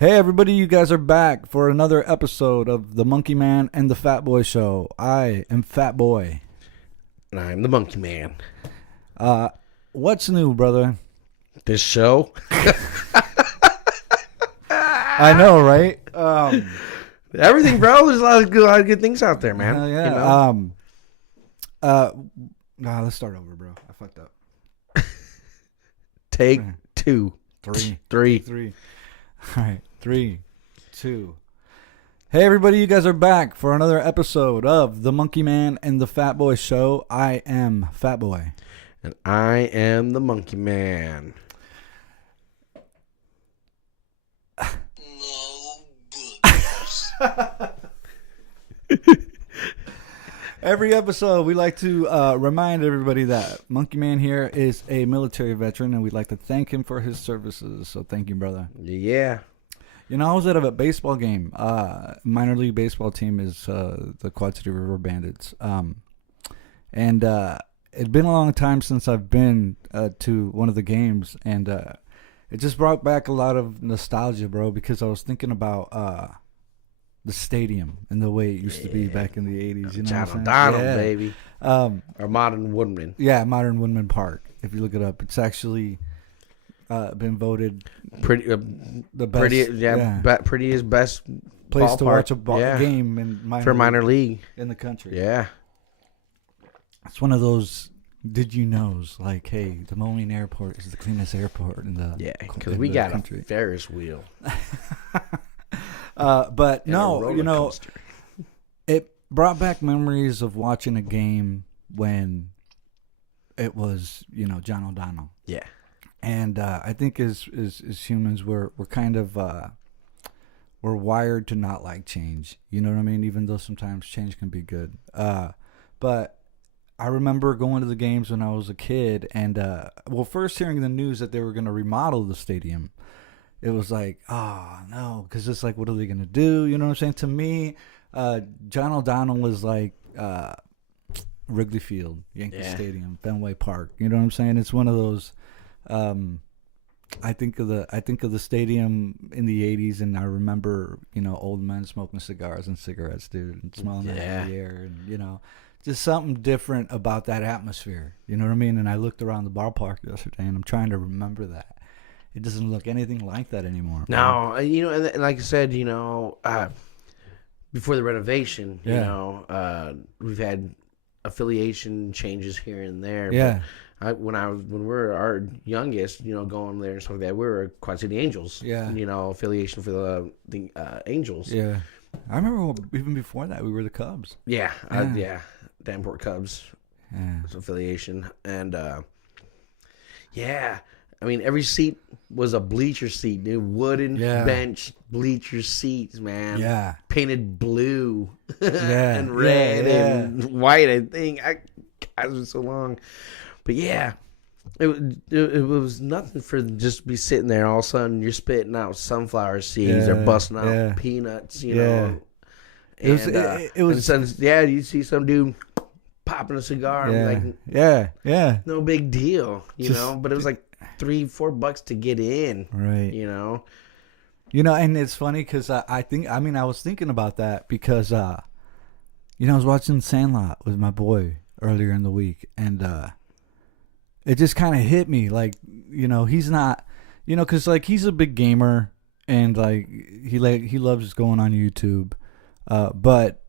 Hey everybody, you guys are back for another episode of the Monkey Man and the Fatboy Show. I am Fatboy. And I'm the Monkey Man. What's new, brother? This show? I know, right? Everything, bro. There's a lot of good things out there, man. Hell yeah. You know? Let's start over, bro. I fucked up. Take two. Three. All right, 3, 2. Hey everybody, you guys are back for another episode of the Monkey Man and the Fatboy Show. I am Fatboy. And I am the Monkey Man. Every episode, we like to remind everybody that Monkey Man here is a military veteran, and we'd like to thank him for his services. So thank you, brother. Yeah. You know, I was at a baseball game. Minor league baseball team is the Quad City River Bandits. And it'd been a long time since I've been to one of the games, and it just brought back a lot of nostalgia, bro, because I was thinking about the stadium and the way it used to be back in the 80s. You know John what I'm saying? O'Donnell, Yeah. baby. Or Modern Woodman. Yeah, Modern Woodman Park. If you look it up, it's actually been voted Pretty, the best, prettiest best place ballpark. to watch a game in minor league in the country. Yeah. It's one of those did you knows, like, hey, the Moline Airport is the cleanest airport in the because we got country. a Ferris wheel. But And no, a roller you know, coaster. it brought back memories of watching a game when it was, you know, John O'Donnell. Yeah. And I think as humans, we're kind of we're wired to not like change. You know what I mean? Even though sometimes change can be good. But I remember going to the games when I was a kid, and first hearing the news that they were going to remodel the stadium, it was like, oh no, because it's like, what are they going to do? You know what I'm saying? To me, John O'Donnell was like Wrigley Field, Yankee Stadium, Fenway Park. You know what I'm saying? It's one of those. I think of the stadium in the 80s, and I remember, you know, old men smoking cigars and cigarettes, dude, and smelling that in the air, and, you know, just something different about that atmosphere. You know what I mean? And I looked around the ballpark yesterday, and I'm trying to remember that. It doesn't look anything like that anymore. No, you know, and like I said, you know, before the renovation, you Yeah. know, we've had affiliation changes here and there. Yeah. But when we were our youngest, you know, going there and stuff like that, we were Quad City Angels. Yeah. You know, affiliation for the Angels. Yeah. I remember even before that, we were the Cubs. Yeah. Danport Cubs. Yeah. Was affiliation. And, yeah. I mean, every seat was a bleacher seat, dude. Wooden bench bleacher seats, man. Yeah. Painted blue Yeah. and red Yeah. and white, I think. It was so long. But yeah, it was nothing for just be sitting there. All of a sudden, you're spitting out sunflower seeds or busting out peanuts, you know. And, it was you see some dude popping a cigar. And like, no big deal, you know. But it was like $3-4 to get in, right? You know, and it's funny because I was thinking about that because you know, I was watching Sandlot with my boy earlier in the week, and it just kind of hit me, like, you know, he's not, you know, because like he's a big gamer, and like he loves going on YouTube, but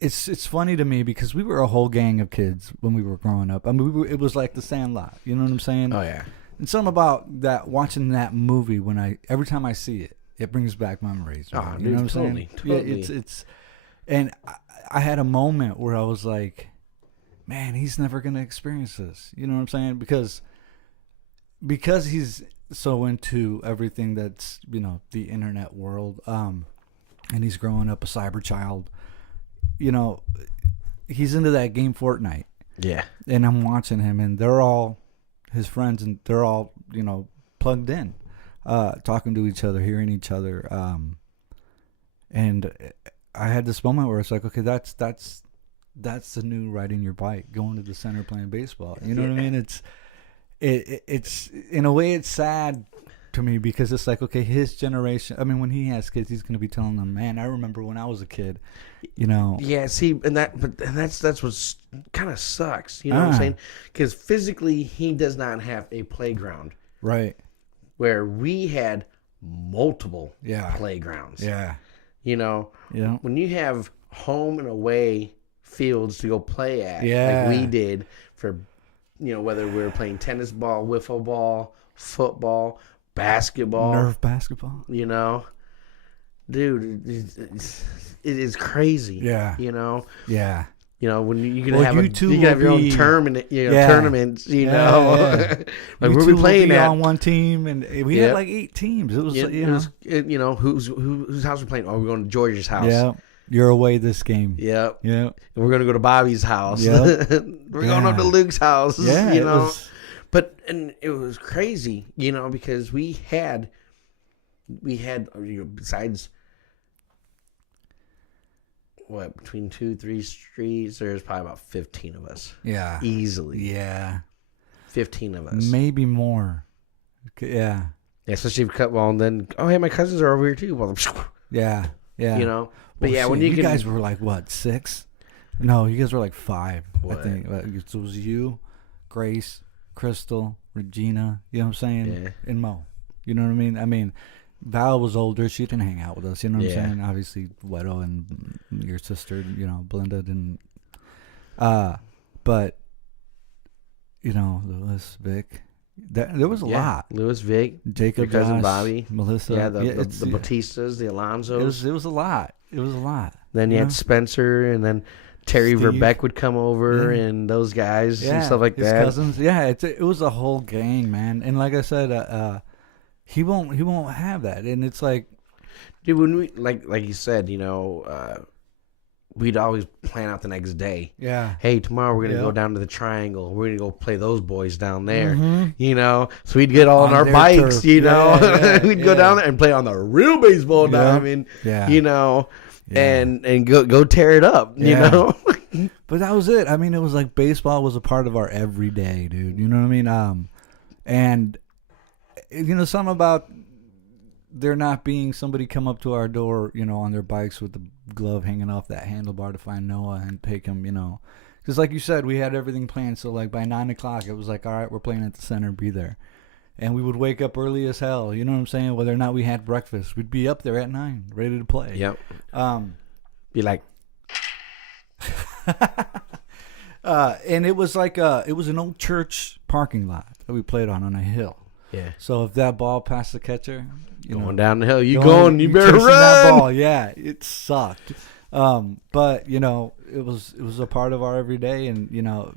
it's funny to me because we were a whole gang of kids when we were growing up. I mean, it was like the Sandlot, you know what I'm saying? Oh yeah. And something about that, watching that movie, every time I see it, it brings back memories. Oh, right? dude, You know what I'm totally, saying? totally. Yeah, it's, and I had a moment where I was like, man, he's never gonna experience this. You know what I'm saying? Because he's so into everything that's, you know, the internet world, and he's growing up a cyber child. You know, he's into that game Fortnite. Yeah. And I'm watching him, and they're all his friends, and they're all, you know, plugged in, talking to each other, hearing each other. And I had this moment where it's like, okay, that's the new riding your bike, going to the center playing baseball. You know what I mean? It's in a way it's sad to me because it's like, okay, his generation. I mean, when he has kids, he's gonna be telling them, "Man, I remember when I was a kid." You know. Yeah. See, and that's what kind of sucks. You know what I'm saying? Because physically, he does not have a playground. Right. Where we had multiple playgrounds. Yeah. You know. Yeah. When you have home and away fields to go play at, like we did for, whether we were playing tennis ball, wiffle ball, football, basketball, Nerf basketball. Dude, it is crazy. Yeah. Yeah. When you can you have your own tournament, tournaments. Yeah. Like we'll be playing on one team, and we had like 8 teams. It was, whose house we're playing? Oh, we're going to George's house. Yeah. You're away this game. Yep. Yeah. And we're going to go to Bobby's house. Yep. We're going up to Luke's house. Yeah. But it was crazy, because we had besides between 2-3 streets, there's probably about 15 of us. Yeah. Easily. Yeah. 15 of us. Maybe more. Yeah. Especially if cut well, and then hey, my cousins are over here too. Well, yeah. Yeah. But when you guys were like what, 6? No, you guys were like 5. What? I think it was you, Grace, Crystal, Regina. You know what I'm saying? Yeah. And Mo. You know what I mean? Val was older. She didn't hang out with us. You know what I'm saying? Obviously, Wedo and your sister, Belinda didn't. But, Lewis, Vic. There was a lot. Lewis, Vic, Jacob, your cousin Josh, Bobby, Melissa. The Batistas, the Alonsos. It was a lot. It was a lot. Then you had Spencer, and then Terry Verbeck would come over, and those guys and stuff like his that. Cousins. Yeah, it was a whole gang, man. And like I said, he won't have that. And it's like, dude, when we like you said, we'd always plan out the next day. Yeah. Hey, tomorrow we're gonna go down to the Triangle. We're gonna go play those boys down there. Mm-hmm. So we'd get all on our bikes. Turf. We'd go down there and play on the real baseball diamond. Yeah. And go tear it up. But that was it. I mean, it was like baseball was a part of our everyday, dude. You know what I mean? And something about there not being somebody come up to our door, on their bikes with the glove hanging off that handlebar to find Noah and take him, because like you said, we had everything planned. So like by 9:00, it was like, all right, we're playing at the center, be there. And we would wake up early as hell. You know what I'm saying? Whether or not we had breakfast, we'd be up there at 9, ready to play. Yep. Be like, and it was like it was an old church parking lot that we played on a hill. yeah. So if that ball passed the catcher, Going down the hill, you better run. That ball, yeah, it sucked. But it was a part of our everyday, and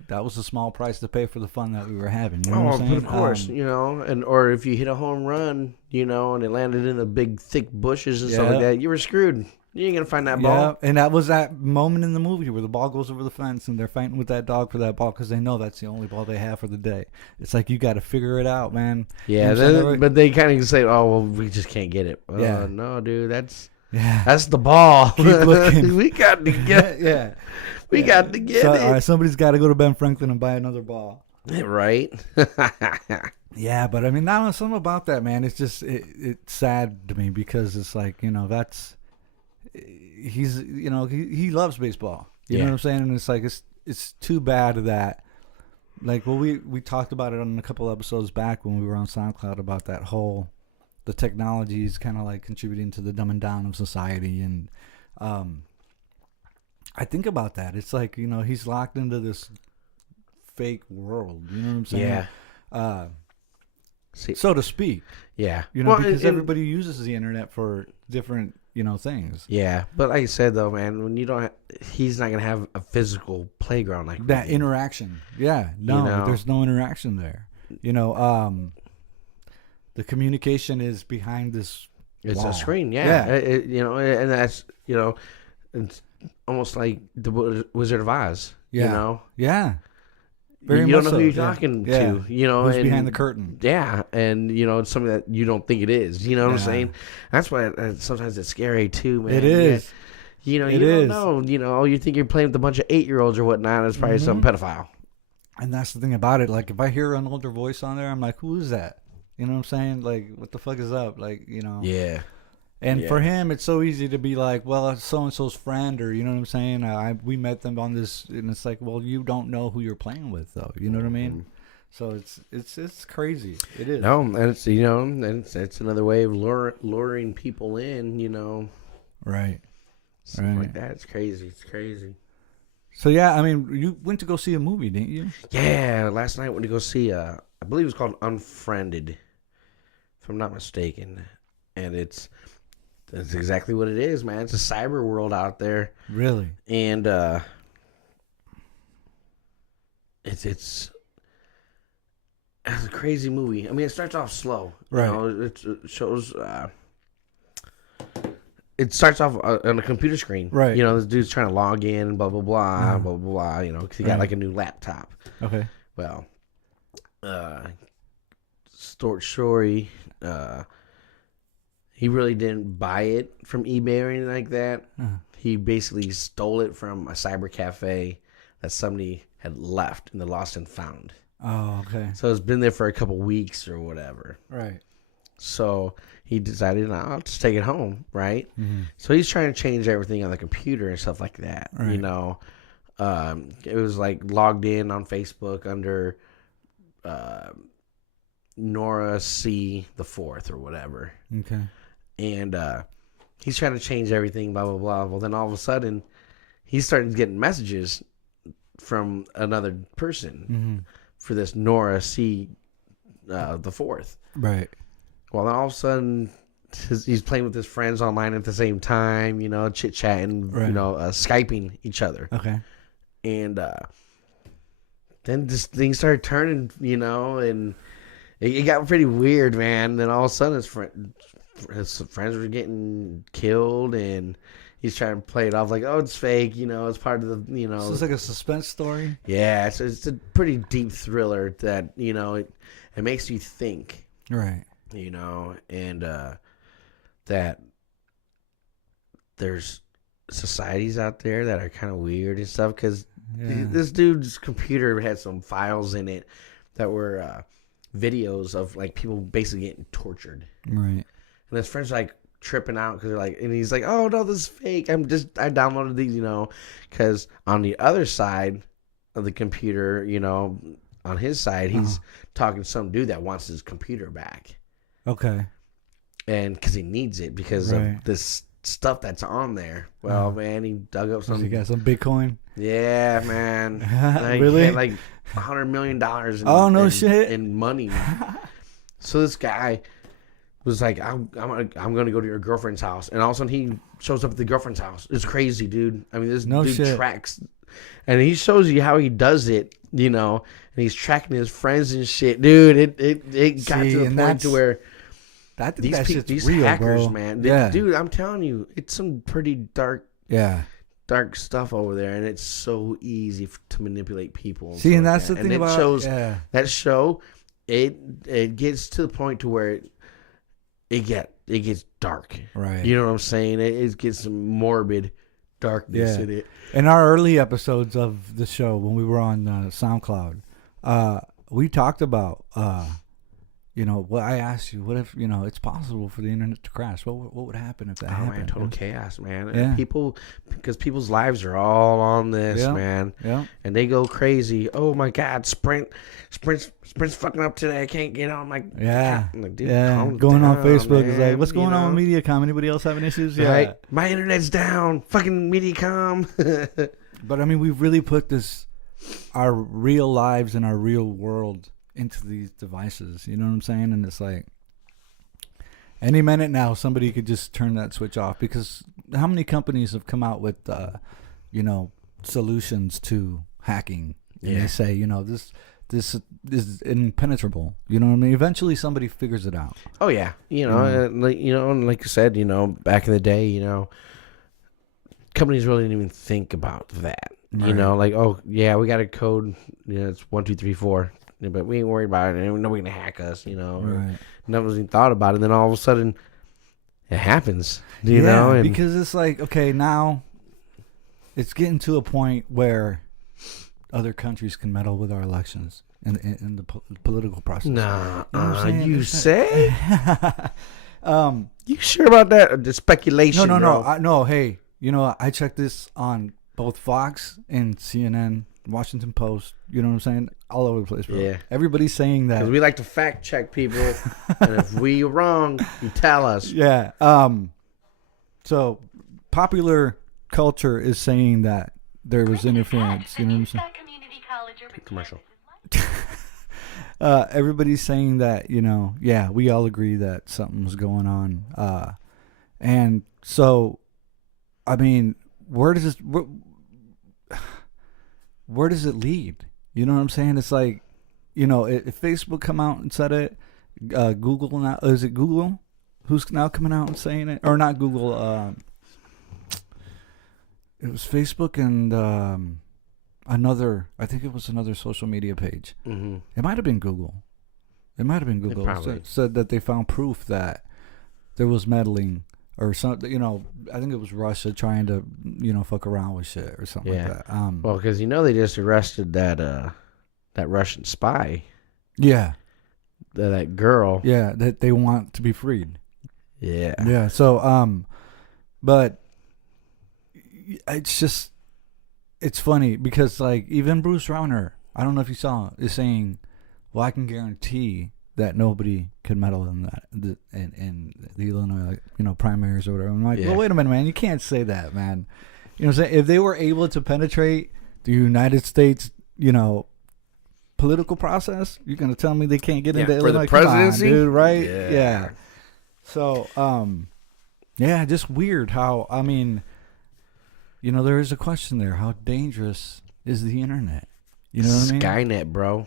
that was a small price to pay for the fun that we were having. You know what I'm saying? Of course, or if you hit a home run, and it landed in the big thick bushes and stuff like that, you were screwed. You ain't gonna find that ball. Yeah, and that was that moment in the movie where the ball goes over the fence and they're fighting with that dog for that ball because they know that's the only ball they have for the day. It's like you got to figure it out, man. Yeah, but they kind of say, "Oh, well, we just can't get it." Yeah, no, dude, that's the ball. Keep looking. We got to get. Yeah, we got to get it. All right, somebody's got to go to Ben Franklin and buy another ball. Right. Yeah, but I mean, not something about that, man. It's just it's sad to me because it's like that's. He's he loves baseball. You know what I'm saying? And it's like it's too bad that we talked about it on a couple episodes back when we were on SoundCloud about that whole the technology is kind of like contributing to the dumbing down of society, and I think about that. It's like he's locked into this fake world. You know what I'm saying? Yeah. So to speak. Yeah. Because everybody uses the internet for different things. Yeah, but like I said though, man, when you don't, he's not gonna have a physical playground like that interaction. Yeah, no, there's no interaction there. The communication is behind this. It's wall. a screen. Yeah. And that's it's almost like the Wizard of Oz. Yeah, yeah. Very you don't know so. who you're talking to, Who's behind the curtain. Yeah, and it's something that you don't think it is. You know what I'm saying? That's why sometimes it's scary too, man. It is. You don't know. You think you're playing with a bunch of 8-year-olds or whatnot. It's probably some pedophile. And that's the thing about it. Like if I hear an older voice on there, I'm like, who is that? You know what I'm saying? Like, what the fuck is up? Like, Yeah. And for him, it's so easy to be like, well, it's so-and-so's friend, or you know what I'm saying? We met them on this, and it's like, well, you don't know who you're playing with, though. You know what I mean? So it's crazy. It is. No, and it's and it's another way of luring people in. Right. Something like that. It's crazy. It's crazy. So yeah, I mean, you went to go see a movie, didn't you? Yeah, last night I went to go see I believe it's called Unfriended, if I'm not mistaken, and that's exactly what it is, man. It's a cyber world out there. Really? And it's a crazy movie. I mean, it starts off slow. Right. It shows. It starts off on a computer screen. Right. This dude's trying to log in, blah blah blah, blah blah blah. Because he got like a new laptop. Okay. Well, story. He really didn't buy it from eBay or anything like that. He basically stole it from a cyber cafe that somebody had left in the lost and found. Oh, okay. So it's been there for a couple weeks or whatever. Right. So he decided, I'll just take it home, right? Mm-hmm. So he's trying to change everything on the computer and stuff like that. Right. It was like logged in on Facebook under Nora C. the Fourth or whatever. Okay. And he's trying to change everything, blah, blah, blah. Well, then all of a sudden, he started getting messages from another person for this Nora C. the Fourth. Right. Well, then all of a sudden, he's playing with his friends online at the same time, chit-chatting, right. Skyping each other. Okay. And then this thing started turning, and it got pretty weird, man. Then all of a sudden, his friends were getting killed, and he's trying to play it off like, oh, it's fake, it's part of the, So it's like a suspense story? Yeah, it's a pretty deep thriller that, it makes you think. Right. And that there's societies out there that are kind of weird and stuff, because this dude's computer had some files in it that were videos of, like, people basically getting tortured. Right. And his friends are like tripping out because they're like, and he's like, oh no, this is fake. I downloaded these, because on the other side of the computer, on his side, he's talking to some dude that wants his computer back. Okay. And because he needs it because of this stuff that's on there. Well, man, he dug up some. He got some Bitcoin. Yeah, man. Really? He had like $100 million shit. in money. So this guy was like, I'm gonna go to your girlfriend's house, and all of a sudden he shows up at the girlfriend's house. It's crazy, dude. I mean, this dude tracks, and he shows you how he does it, and he's tracking his friends and shit, dude. It got to the point to where these real, hackers, bro. man, Yeah. dude, I'm telling you, it's some pretty dark stuff over there, and it's so easy to manipulate people. See, and that's the thing about that show. It gets to the point to where it gets dark. Right. You know what I'm saying? It gets some morbid darkness in it. In our early episodes of the show, when we were on SoundCloud, we talked about, what I asked you, what if, it's possible for the internet to crash? What would happen if that happened? Man, total chaos, man. Yeah. Because people's lives are all on this, man. Yeah. And they go crazy. Oh my God, Sprint's fucking up today. I can't get on. I'm like, dude, going on Facebook man. is like, what's going on with MediaCom? Anybody else having issues? Yeah. Right? My internet's down. Fucking MediaCom. But I mean, we've really put our real lives and our real world into these devices. You know what I'm saying? And it's like, any minute now, somebody could just turn that switch off, because how many companies have come out with, solutions to hacking? And they say, this is impenetrable. You know what I mean? Eventually, somebody figures it out. Oh yeah, and like you said, back in the day, companies really didn't even think about that. Right. Like, oh yeah, we got a code. It's 1, 2, 3, 4. But we ain't worried about it. Nobody can hack us. Right. Nobody's even thought about it. And then all of a sudden, it happens. You know, and because it's like, okay, now it's getting to a point where other countries can meddle with our elections in the political process. Nah, you know what I'm saying? you say? You You sure about that? The speculation, bro. no. Hey, I checked this on both Fox and CNN, Washington Post. You know what I'm saying? All over the place, bro. Yeah. Everybody's saying that. Because we like to fact check people, and if we are wrong, you tell us. Yeah. So popular culture is saying that there was interference. You know what I'm saying? Commercial. Everybody's saying that, yeah, we all agree that something was going on. And so, I mean, where does it lead? You know what I'm saying? It's like, if Facebook come out and said it, Google now, is it Google who's now coming out and saying it? Or not Google, it was Facebook and I think it was another social media page. Mm-hmm. It might have been Google. Said that they found proof that there was meddling or something. I think it was Russia trying to, fuck around with shit or something like that. Well, because they just arrested that Russian spy. Yeah. That girl. Yeah, that they want to be freed. Yeah. Yeah. So, but it's funny because like even Bruce Rauner, I don't know if you saw, is saying, well, I can guarantee that nobody could meddle in that in the Illinois primaries or whatever. I'm like, well, wait a minute, man, you can't say that, man. You know what I'm saying? If they were able to penetrate the United States, political process, you're gonna tell me they can't get into Illinois? For the presidency, come on, dude, right? Yeah. So, just weird how, I mean, there is a question there. How dangerous is the internet? You know what I mean? Skynet, bro.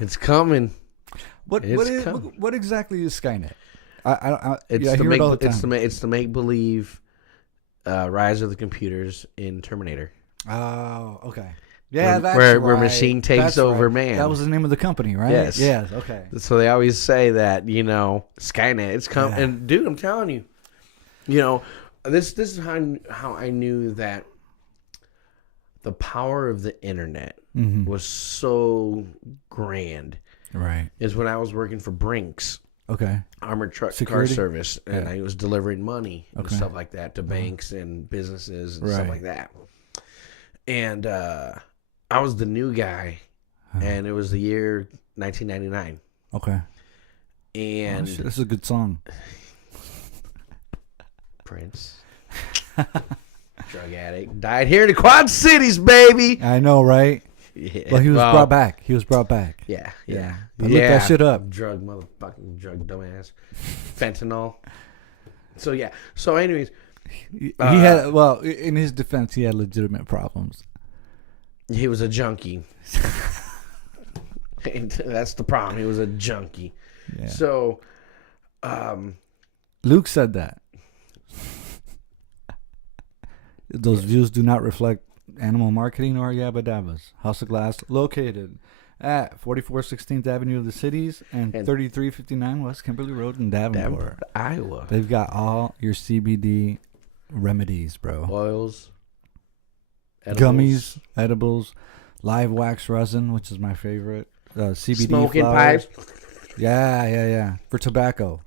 It's coming. What exactly is Skynet? It's the make believe rise of the computers in Terminator. Oh, okay. Yeah, where machine takes over man. That was the name of the company, right? Yes. Yes. Okay. So they always say that Skynet. It's coming, and dude, I'm telling you, this is how I knew that the power of the internet was so grand. Right. Is when I was working for Brinks. Okay. Armored truck car service, and I was delivering money and stuff like that to banks and businesses and stuff like that. And I was the new guy, and it was the year 1999. Okay. And this is a good song. Prince, drug addict, died here in the Quad Cities, baby. I know, right? Yeah. Well, he was brought back. Yeah. But look that shit up. Motherfucking drug dumbass. Fentanyl. So, yeah. So, anyways. He had, in his defense, he had legitimate problems. He was a junkie. And that's the problem. He was a junkie. Yeah. So, Luke said that. Those views do not reflect animal marketing or yabba dabbas. House of Glass, located at 4416th Avenue of the Cities and 3359 West Kimberly Road in Davenport, Iowa. They've got all your CBD remedies, bro. Oils, gummies, edibles, live wax resin, which is my favorite. CBD smoking flowers. pipes. Yeah. For tobacco.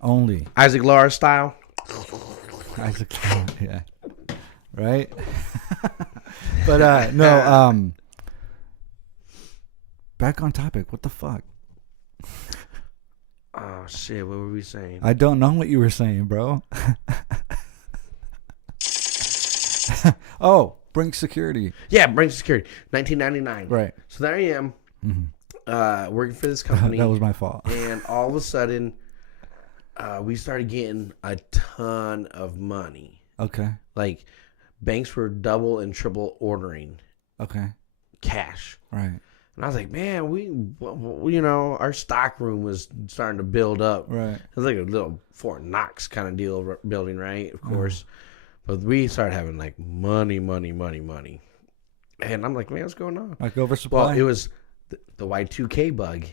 Only. Isaac Laura style. Yeah. Right? But no, back on topic. What the fuck? Oh shit, what were we saying? I don't know what you were saying, bro. Oh, Brink Security. Yeah, Brink Security. 1999. Right. So there I am, working for this company. That was my fault. And all of a sudden, we started getting a ton of money. Okay. Like, banks were double and triple ordering. Okay. Cash. Right. And I was like, man, we our stock room was starting to build up. Right. It was like a little Fort Knox kind of deal building, right? Of course. But we started having like money. And I'm like, man, what's going on? Like oversupply? Well, it was the Y2K bug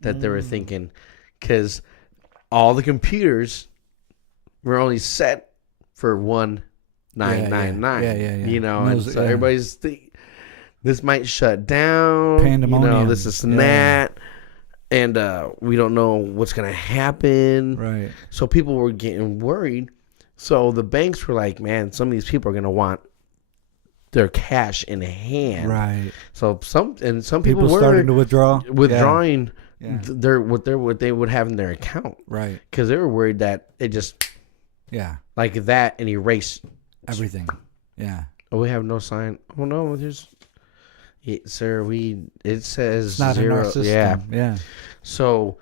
that they were thinking, because all the computers were only set for one 999. Yeah. You know, and so everybody's this might shut down. Pandemonium. You know, this and that. And we don't know what's going to happen. Right. So people were getting worried. So the banks were like, man, some of these people are going to want their cash in hand. Right. So some people were starting to withdrawing what they would have in their account. Right. Because they were worried that it just like that and erase everything. Yeah. Oh, we have no sign. Oh no, there's sir, it says it's not 0. In our system. Yeah. So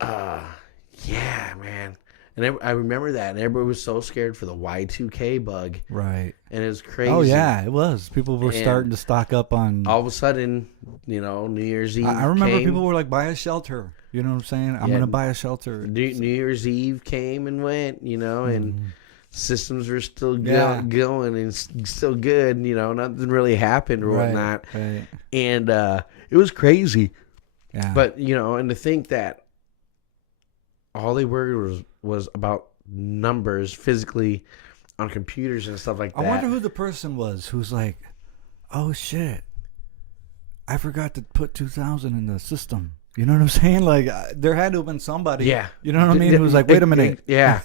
yeah, man. And I remember that, and everybody was so scared for the Y2K bug. Right. And it was crazy. Oh, yeah, it was. People were starting to stock up on... All of a sudden, you know, New Year's Eve I remember people were like, buy a shelter. You know what I'm saying? I'm going to buy a shelter. New Year's Eve came and went, you know, and systems were still going and still good. You know, nothing really happened or whatnot. Right. And it was crazy. Yeah. But, you know, and to think that all they were was about numbers physically on computers and stuff like that. I wonder who the person was who's like, oh shit, I forgot to put 2,000 in the system. You know what I'm saying? Like there had to have been somebody. Yeah. You know what I mean? Who was like, wait a minute. Yeah.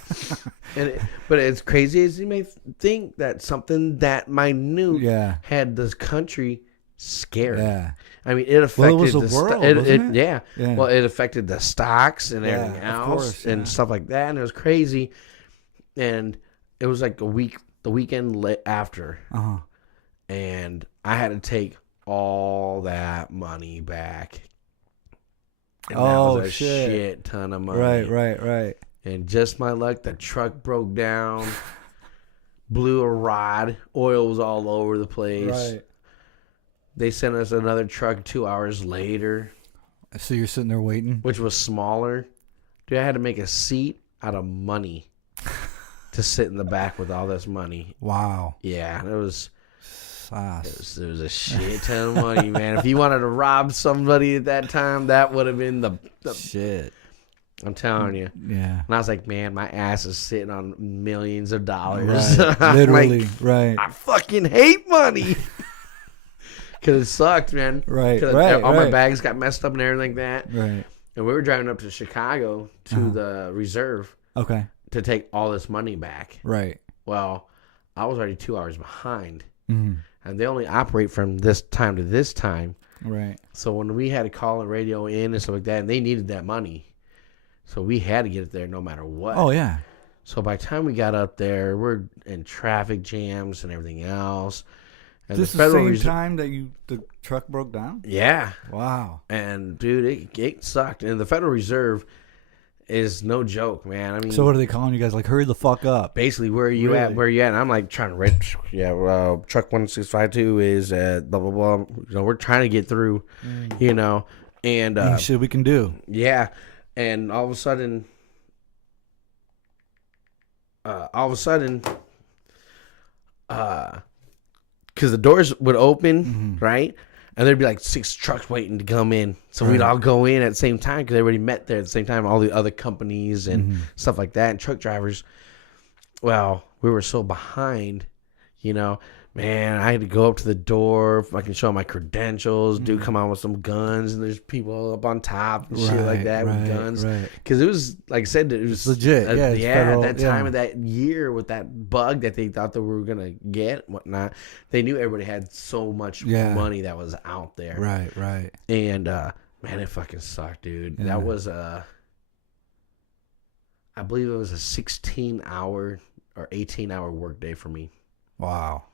But it's crazy as you may think that something that minute had this country scared. Yeah. I mean, it affected it was the world, wasn't it? Yeah. Well, it affected the stocks and everything else and stuff like that, and it was crazy. And it was like the weekend after, and I had to take all that money back. And that was a shit ton of money. Right. And just my luck, the truck broke down, blew a rod, oil was all over the place. Right. They sent us another truck 2 hours later. So you're sitting there waiting? Which was smaller. Dude, I had to make a seat out of money to sit in the back with all this money. Wow. Yeah, it was sauce. It was a shit ton of money, man. If you wanted to rob somebody at that time, that would have been the shit. I'm telling you. Yeah. And I was like, man, my ass is sitting on millions of dollars. Right. Literally, like, right. I fucking hate money. Because it sucked, man. Right. All my bags got messed up and everything like that. Right. And we were driving up to Chicago to the reserve. Okay. To take all this money back. Right. Well, I was already 2 hours behind. Mm-hmm. And they only operate from this time to this time. Right. So when we had to call and radio in and stuff like that, and they needed that money. So we had to get it there no matter what. Oh, yeah. So by the time we got up there, we're in traffic jams and everything else. And this is the same time that the truck broke down? Yeah. Wow. And, dude, it sucked. And the Federal Reserve is no joke, man. I mean, so what are they calling you guys? Like, hurry the fuck up. Basically, where are you at? Where are you at? And I'm like trying to read. Yeah, truck 1652 is blah, blah, blah. You know, we're trying to get through, you know. And shit we can do. Yeah. And all of a sudden, because the doors would open, right? And there'd be like 6 trucks waiting to come in. So we'd all go in at the same time because everybody met there at the same time, all the other companies and stuff like that, and truck drivers. Well, we were so behind, you know. Man, I had to go up to the door. If I can show my credentials, dude, come out with some guns, and there's people up on top and shit like that with guns. Because it was, like I said, it was legit. Federal, at that time of that year with that bug that they thought that we were gonna get and whatnot. They knew everybody had so much money that was out there. Right. And man, it fucking sucked, dude. Yeah. That was I believe it was a 16-hour or 18-hour workday for me. Wow.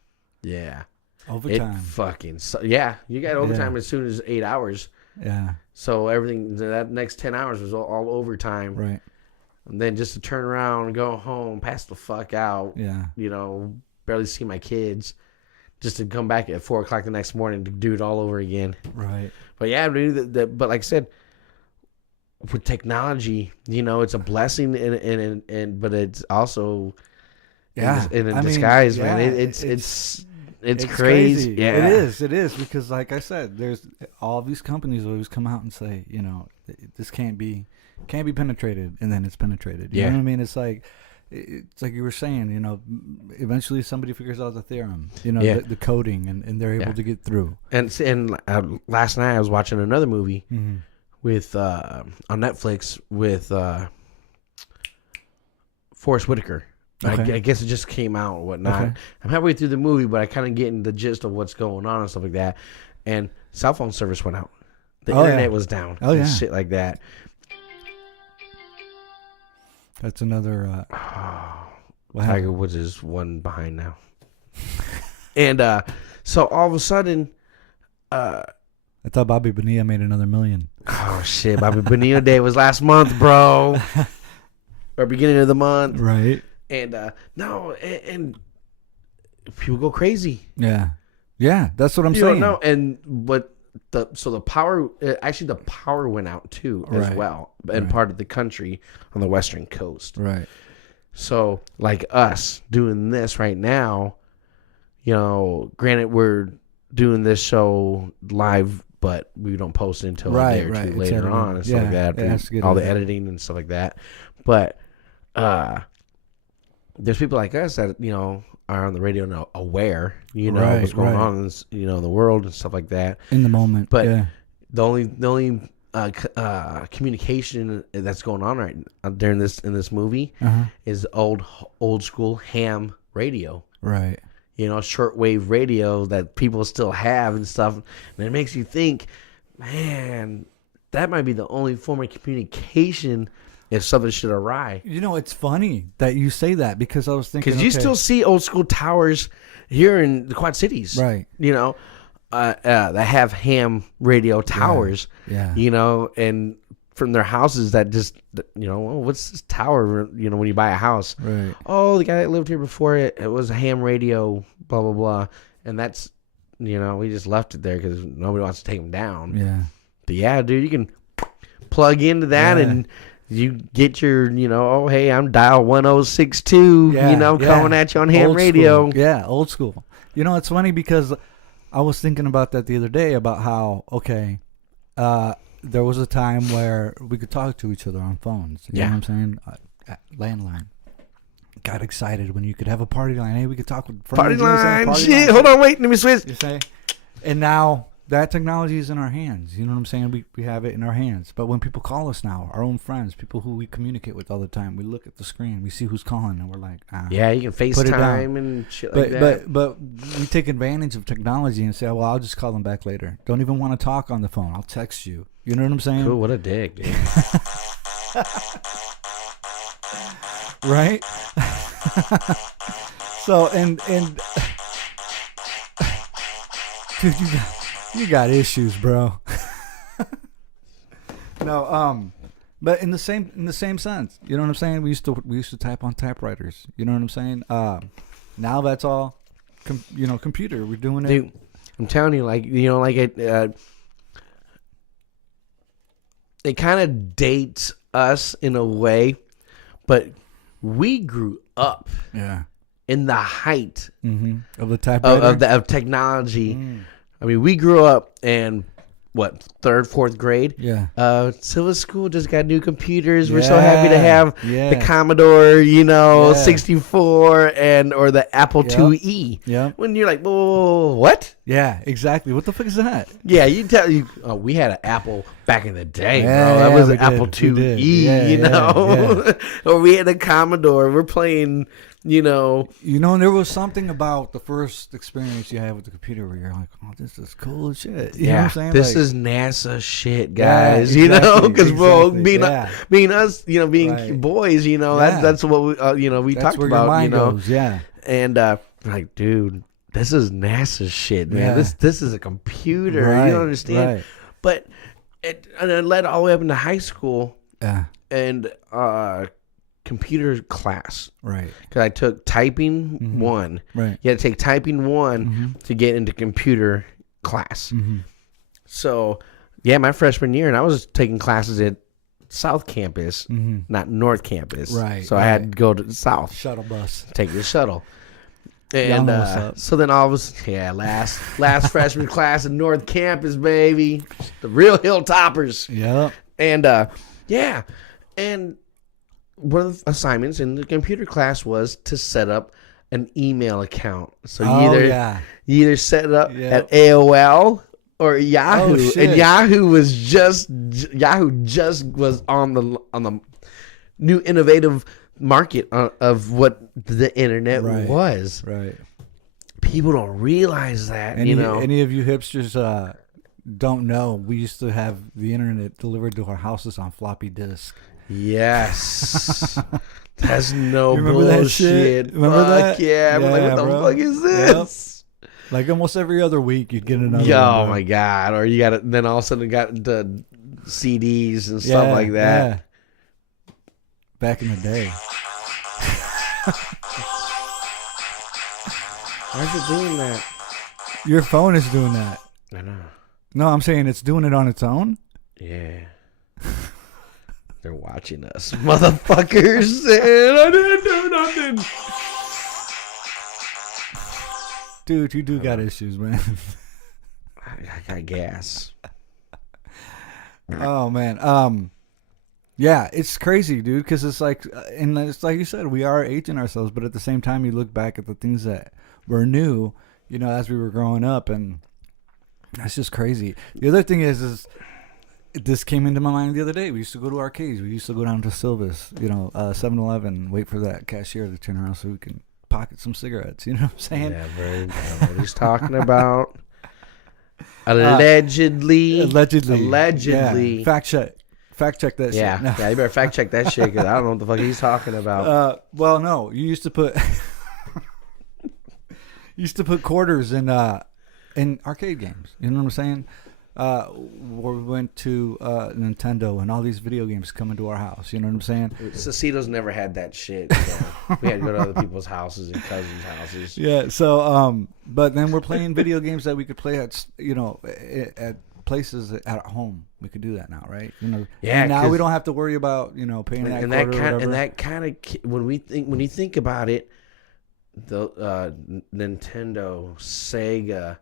Yeah. Overtime. It fucking you got overtime as soon as 8 hours. Yeah. So everything, that next 10 hours was all overtime. Right. And then just to turn around and go home, pass the fuck out. Yeah. You know, barely see my kids. Just to come back at 4 o'clock the next morning to do it all over again. Right. But yeah, but like I said, with technology, you know, it's a blessing but it's also in a disguise, man. It's crazy. Yeah, it is because, like I said, there's all these companies always come out and say, you know, this can't be penetrated, and then it's penetrated. You know what I mean? It's like it's like you were saying, eventually somebody figures out the theorem, the coding, and they're able to get through. And last night I was watching another movie Mm-hmm. with on Netflix with Forrest Whitaker. Okay. I guess it just came out or whatnot. Okay. I'm halfway through the movie, but I kind of getting the gist of what's going on and stuff like that. And cell phone service went out. The internet was down. Oh, and shit like that. That's another. Tiger Woods is one behind now. And so all of a sudden, I thought Bobby Bonilla made another $1 million. Oh shit! Bobby Bonilla Day was last month, bro, or beginning of the month, right? And no, and people go crazy. Yeah, that's what I'm saying. No, and what the power actually the power went out too as well, in part of the country on the western coast, right? So like us doing this right now, granted we're doing this show live, but we don't post it until a day or two later on and stuff like that. All the editing and stuff like that. But there's people like us that are on the radio now, aware, what's going on in this, in the world and stuff like that in the moment. But the only communication that's going on right during in this movie is old school ham radio, right? Shortwave radio that people still have and stuff, and it makes you think, man, that might be the only form of communication if something should awry. It's funny that you say that because I was thinking, because you still see old school towers here in the Quad Cities, right? That have ham radio towers, and from their houses that just, what's this tower? When you buy a house, right? Oh, the guy that lived here before it was a ham radio, blah blah blah, and that's, we just left it there because nobody wants to take them down. Yeah, but yeah, dude, you can plug into that and you get your, oh hey, I'm dial 1062, coming at you on ham radio. Yeah, old school. It's funny because I was thinking about that the other day about how there was a time where we could talk to each other on phones. You know what I'm saying? Landline. Got excited when you could have a party line. Hey, we could talk with friends. Party line. Shit. Hold on. Wait. Let me switch. You say? And now that technology is in our hands. You know what I'm saying? We have it in our hands. But when people call us now, our own friends, people who we communicate with all the time, we look at the screen. We see who's calling, and we're like, yeah, you can FaceTime and shit like that. But we take advantage of technology and say, well, I'll just call them back later. Don't even want to talk on the phone. I'll text you. You know what I'm saying? Cool. What a dick, dude. Right? So, and dude, you got issues, bro. No, but in the same sense, you know what I'm saying? We used to type on typewriters. You know what I'm saying? Now that's all, computer. We're doing it. Dude, I'm telling you, it kind of dates us in a way, but we grew up in the height of the typewriter of technology. I mean, we grew up in what, 3rd, 4th grade? Yeah. Silver School just got new computers. We're so happy to have the Commodore, 64 or the Apple IIe. Yeah. When you're like, whoa, what? Yeah, exactly. What the fuck is that? Yeah, we had an Apple back in the day, bro. That was an Apple IIe, or we had a Commodore. We're playing, and there was something about the first experience you had with the computer where you're like, oh, this is cool as shit. You know what I'm saying? This is NASA shit, guys. Because being us, being boys, that's what we talked where about. Your mind goes, and like, dude, this is NASA shit, man. This is a computer. Right, you don't understand. Right. But it led all the way up into high school. Yeah. And computer class, right? Because I took typing 1. Right. You had to take typing 1 to get into computer class. So, my freshman year, and I was taking classes at South Campus, not North Campus. Right. So I had to go to the South. Shuttle bus. Take the shuttle. And so then all of us, last freshman class in North Campus, baby, the real Hilltoppers. Yeah. And and one of the assignments in the computer class was to set up an email account. So you either set it up at AOL or Yahoo, and Yahoo just was on the new innovative market of what the internet was. Right. People don't realize that. Any of you hipsters don't know, we used to have the internet delivered to our houses on floppy disk. Yes. That's no remember bullshit. That remember that? Yeah. I'm like, what the fuck is this? Yep. Like almost every other week you'd get another one. Oh my God. Or you got it, then all of a sudden got the CDs and stuff like that. Yeah. Back in the day. Why is it doing that? Your phone is doing that. I know. No, I'm saying it's doing it on its own. Yeah. They're watching us, motherfuckers. And I didn't do nothing. Dude, you do got issues, man. I got gas. Oh, man. Yeah, it's crazy, dude, because it's like, and it's like you said, we are aging ourselves, but at the same time, you look back at the things that were new, as we were growing up, and that's just crazy. The other thing is this came into my mind the other day. We used to go to arcades. We used to go down to Silvis, 7-Eleven, wait for that cashier to turn around so we can pocket some cigarettes. You know what I'm saying? Yeah, very. I know what he's talking about. Allegedly. Yeah. Fact check that shit. No. Yeah, you better fact check that shit because I don't know what the fuck he's talking about. Well, no, you used to put quarters in arcade games. You know what I'm saying? Where we went to Nintendo and all these video games come into our house. You know what I'm saying? Cecitos never had that shit. So we had to go to other people's houses and cousins' houses. Yeah. So, but then we're playing video games that we could play at places at home. We could do that now, right? Yeah. And now we don't have to worry about paying that quarter. And that kind of when you think about it, the Nintendo, Sega,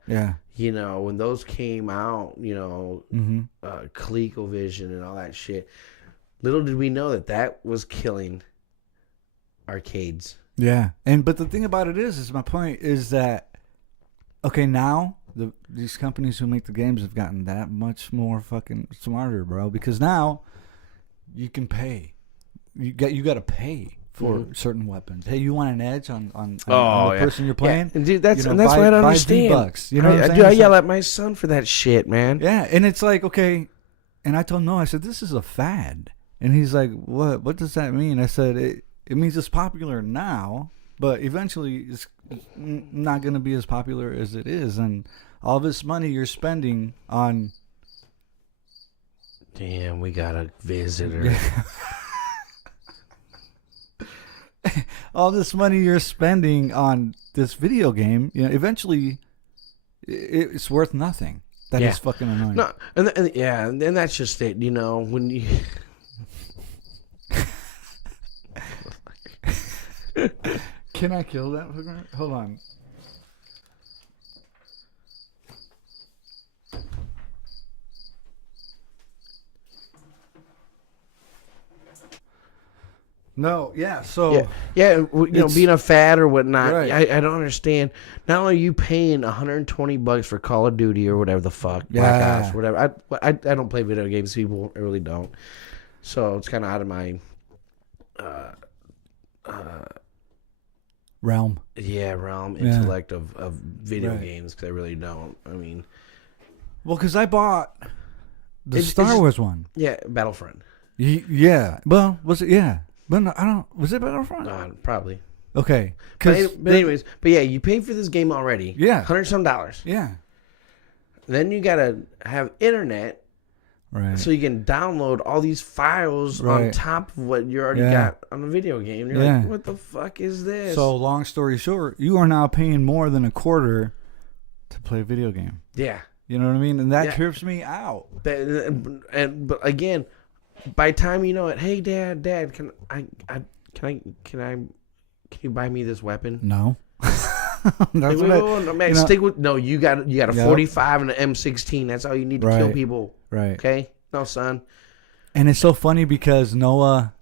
when those came out, ColecoVision and all that shit. Little did we know that was killing arcades. Yeah, but the thing about it is my point is that now these companies who make the games have gotten that much more fucking smarter, bro. Because now you can pay. You got to pay for certain weapons. Hey, you want an edge on the person you're playing? Yeah. And dude, that's what I don't understand. $5. You know what I'm saying? Dude, I yell at my son for that shit, man. Yeah, and it's like, okay, and I told him, no, I said, this is a fad. And he's like, what does that mean? I said, it means it's popular now, but eventually it's not going to be as popular as it is. And all this money you're spending on... Damn, we got a visitor. All this money you're spending on this video game, eventually it's worth nothing. That is fucking annoying. No, and that's just it. When you can I kill that? Hold on. No, yeah, so... Yeah, being a fad or whatnot, right. I don't understand. Not only are you paying $120 for Call of Duty or whatever the fuck, Black Ops, whatever. I don't play video games, people. I really don't. So it's kind of out of my... realm. Yeah, intellect of video games, because I really don't. I mean... Well, because I bought the Star Wars one. Yeah, Battlefront. Yeah. Well, was it... Yeah. But no, I don't. Was it Battlefront? Probably. Okay. But anyways, you paid for this game already. Yeah. $100-some. Yeah. Then you gotta have internet, right? So you can download all these files on top of what you already got on the video game. You're like, what the fuck is this? So long story short, you are now paying more than a quarter to play a video game. Yeah. You know what I mean? And that trips me out. But again. By the time you know it, hey Dad, can you buy me this weapon? No. Stick with you got a 45 and an M16. That's all you need to kill people. Right. Okay? No, son. And it's so funny because Noah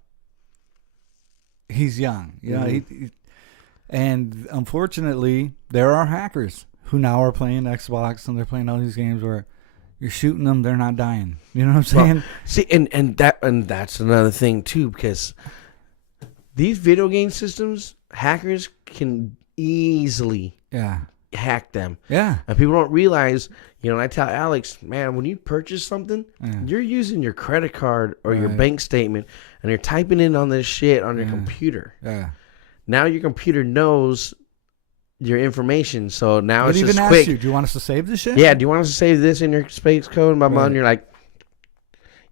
he's young. You know, and unfortunately, there are hackers who now are playing Xbox and they're playing all these games where you're shooting them, they're not dying. You know what I'm saying? Well, see, and that's another thing too, because these video game systems, hackers can easily hack them. Yeah. And people don't realize, you know, and I tell Alex, man, when you purchase something, you're using your credit card or your bank statement and you're typing in on this shit on your computer. Yeah. Now your computer knows your information, so now it's just quick. quick. You, do you want us to save this shit? Yeah, do you want us to save this in your space code? And you're like,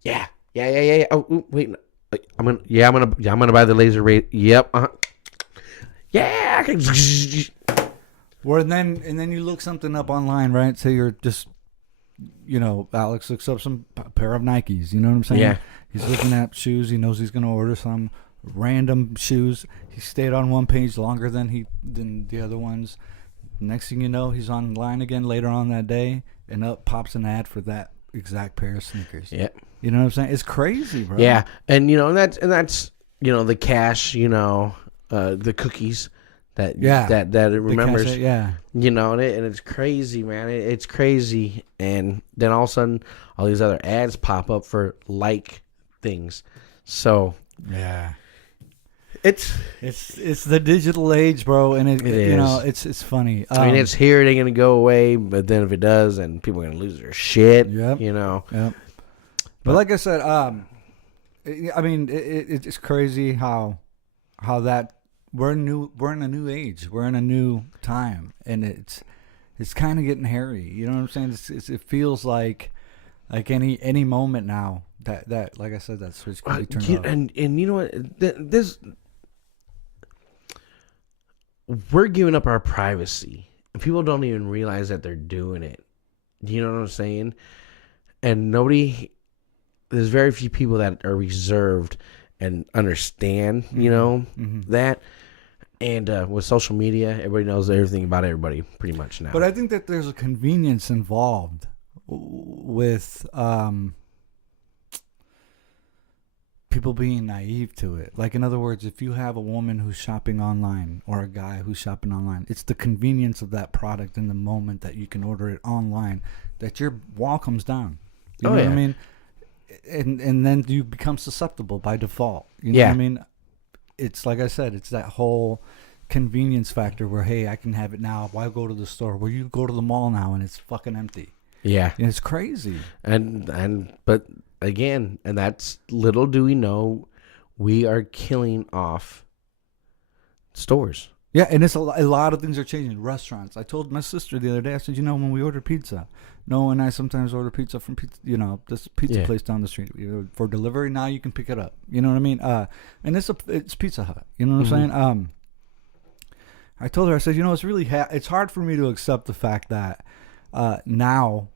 yeah. Oh, ooh, wait, I'm gonna buy the laser ray. Yep. Yeah. Well, and then you look something up online, right? Say you're just, you know, Alex looks up some pair of Nikes. You know what I'm saying? Yeah. He's looking at shoes. He knows he's gonna order some random shoes. He stayed on one page longer than the other ones. Next thing you know, he's online again later on that day, and up pops an ad for that exact pair of sneakers. Yeah. You know what I'm saying? It's crazy, bro. Yeah, and you know, and that's you know, the cash, you know, the cookies that it remembers. Cash, you know, and it's crazy, man. It's crazy, and then all of a sudden, all these other ads pop up for like things. So yeah. It's the digital age, bro, and it you know, it's funny. I mean, it's here; it ain't gonna go away. But then if it does, then people are gonna lose their shit. Yep. You know. Yep. But like I said, I mean, it's crazy how that we're in a new age, we're in a new time, and it's kind of getting hairy. You know what I'm saying? it feels like any moment now that like I said, that switch can be turned off. And you know what? This. We're giving up our privacy, and people don't even realize that they're doing it. You know what I'm saying? And there's very few people that are reserved and understand, you know, that. And with social media, everybody knows everything about everybody pretty much now. But I think that there's a convenience involved with people being naive to it. Like, in other words, if you have a woman who's shopping online or a guy who's shopping online, it's the convenience of that product in the moment that you can order it online that your wall comes down. You know what I mean? And then you become susceptible by default. You know what I mean? It's like I said, it's that whole convenience factor where, hey, I can have it now. Why go to the store? Well, you go to the mall now and it's fucking empty. Yeah. And it's crazy. But again, and that's little do we know, we are killing off stores. Yeah, and it's a lot of things are changing. Restaurants. I told my sister the other day, I said, you know, when we order pizza, Noah and I sometimes order pizza from this pizza place down the street. For delivery, now you can pick it up. You know what I mean? And it's Pizza Hut. You know what I'm saying? I told her, I said, you know, it's really it's hard for me to accept the fact that now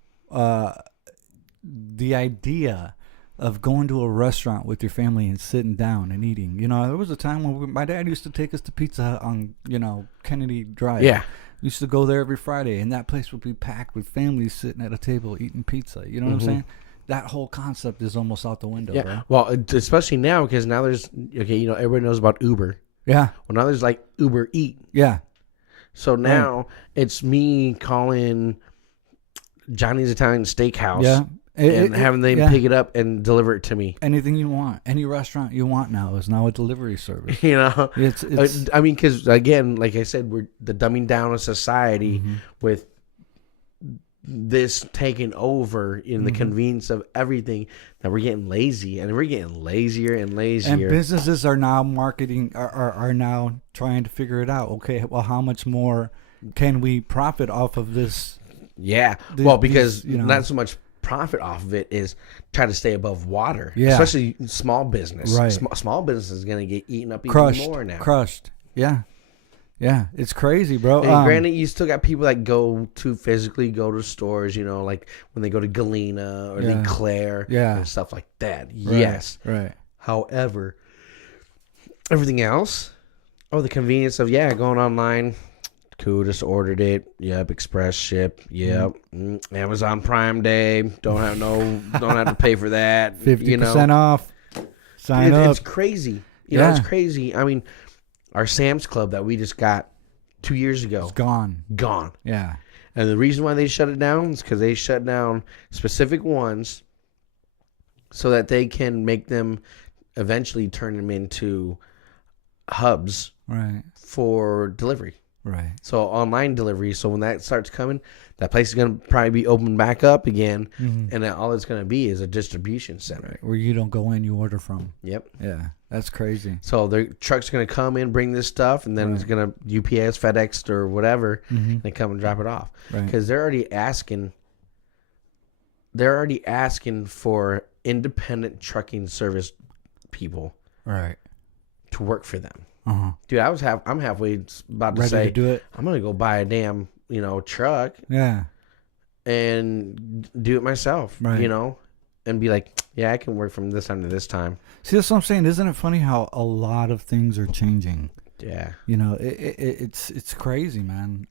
the idea of going to a restaurant with your family and sitting down and eating. You know, there was a time when my dad used to take us to Pizza Hut on, you know, Kennedy Drive. Yeah. We used to go there every Friday, and that place would be packed with families sitting at a table eating pizza. You know what I'm saying? That whole concept is almost out the window, bro. Well, especially now, because now there's, you know, everybody knows about Uber. Yeah. Well, now there's like Uber Eat. Yeah. So now it's me calling Johnny's Italian Steakhouse. Yeah. And having them pick it up and deliver it to me. Anything you want, any restaurant you want now is now a delivery service. You know, it's I mean, because again, like I said, we're the dumbing down of society with this taking over in the convenience of everything, that we're getting lazy, and we're getting lazier and lazier. And businesses are now are now trying to figure it out. Okay, well, how much more can we profit off of this? Yeah, because not so much profit off of it is try to stay above water, especially small business. Right. Small business is going to get eaten up even more now. Crushed. Yeah. It's crazy, bro. And granted, you still got people that physically go to stores, you know, like when they go to Galena or the Claire and stuff like that. Right. Yes. Right. However, everything else, the convenience of going online. Cool, just ordered it. Yep, express ship. Yep, Amazon Prime Day. Don't have to pay for that. 50% off. Sign up. It's crazy. You know, it's crazy. I mean, our Sam's Club that we just got 2 years ago. It's gone. Gone. Yeah. And the reason why they shut it down is because they shut down specific ones so that they can make them eventually turn them into hubs for delivery. Right. So online delivery. So when that starts coming, that place is going to probably be opened back up again. And then all it's going to be is a distribution center. Right. Where you don't go in, you order from. Yep. Yeah. That's crazy. So the truck's going to come in, bring this stuff, and then it's going to UPS, FedEx, or whatever, and they come and drop it off. Because they're already asking for independent trucking service people to work for them. Dude, I'm halfway about to ready say, to do it. I'm gonna go buy a damn, truck. Yeah. And do it myself. And be like, yeah, I can work from this time to this time. See, that's what I'm saying. Isn't it funny how a lot of things are changing? Yeah. It's crazy, man.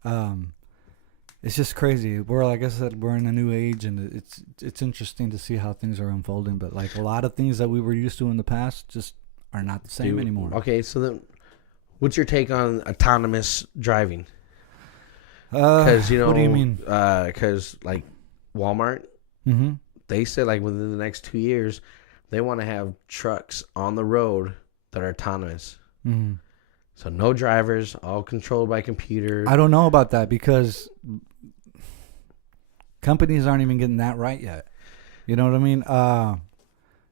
It's just crazy. We're, like I said, we're in a new age, and it's interesting to see how things are unfolding. But like a lot of things that we were used to in the past just are not the same anymore. Okay, so then, what's your take on autonomous driving? Because what do you mean? Because like Walmart, they said like within the next 2 years, they want to have trucks on the road that are autonomous. So no drivers, all controlled by computer. I don't know about that because companies aren't even getting that right yet. You know what I mean?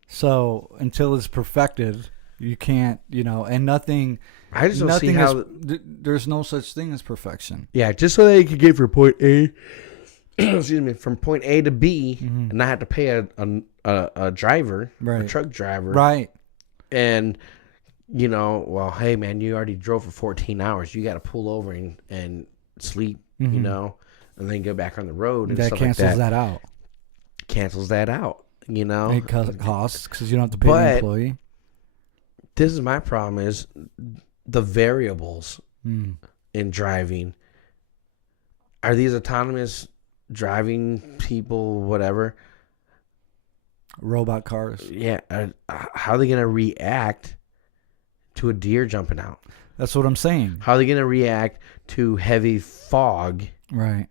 So until it's perfected, you can't, and nothing. I just don't see how there's no such thing as perfection. Yeah, just so they could get from point A, from point A to B, and not have to pay a driver, a truck driver, right? And well, hey man, you already drove for 14 hours. You got to pull over and sleep, and then go back on the road. And that stuff cancels like that out. Cancels that out. It costs because you don't have to pay the employee. This is my problem: is the variables in driving. Are these autonomous driving people, whatever? Robot cars. Yeah. How are they going to react to a deer jumping out? That's what I'm saying. How are they going to react to heavy fog? Right.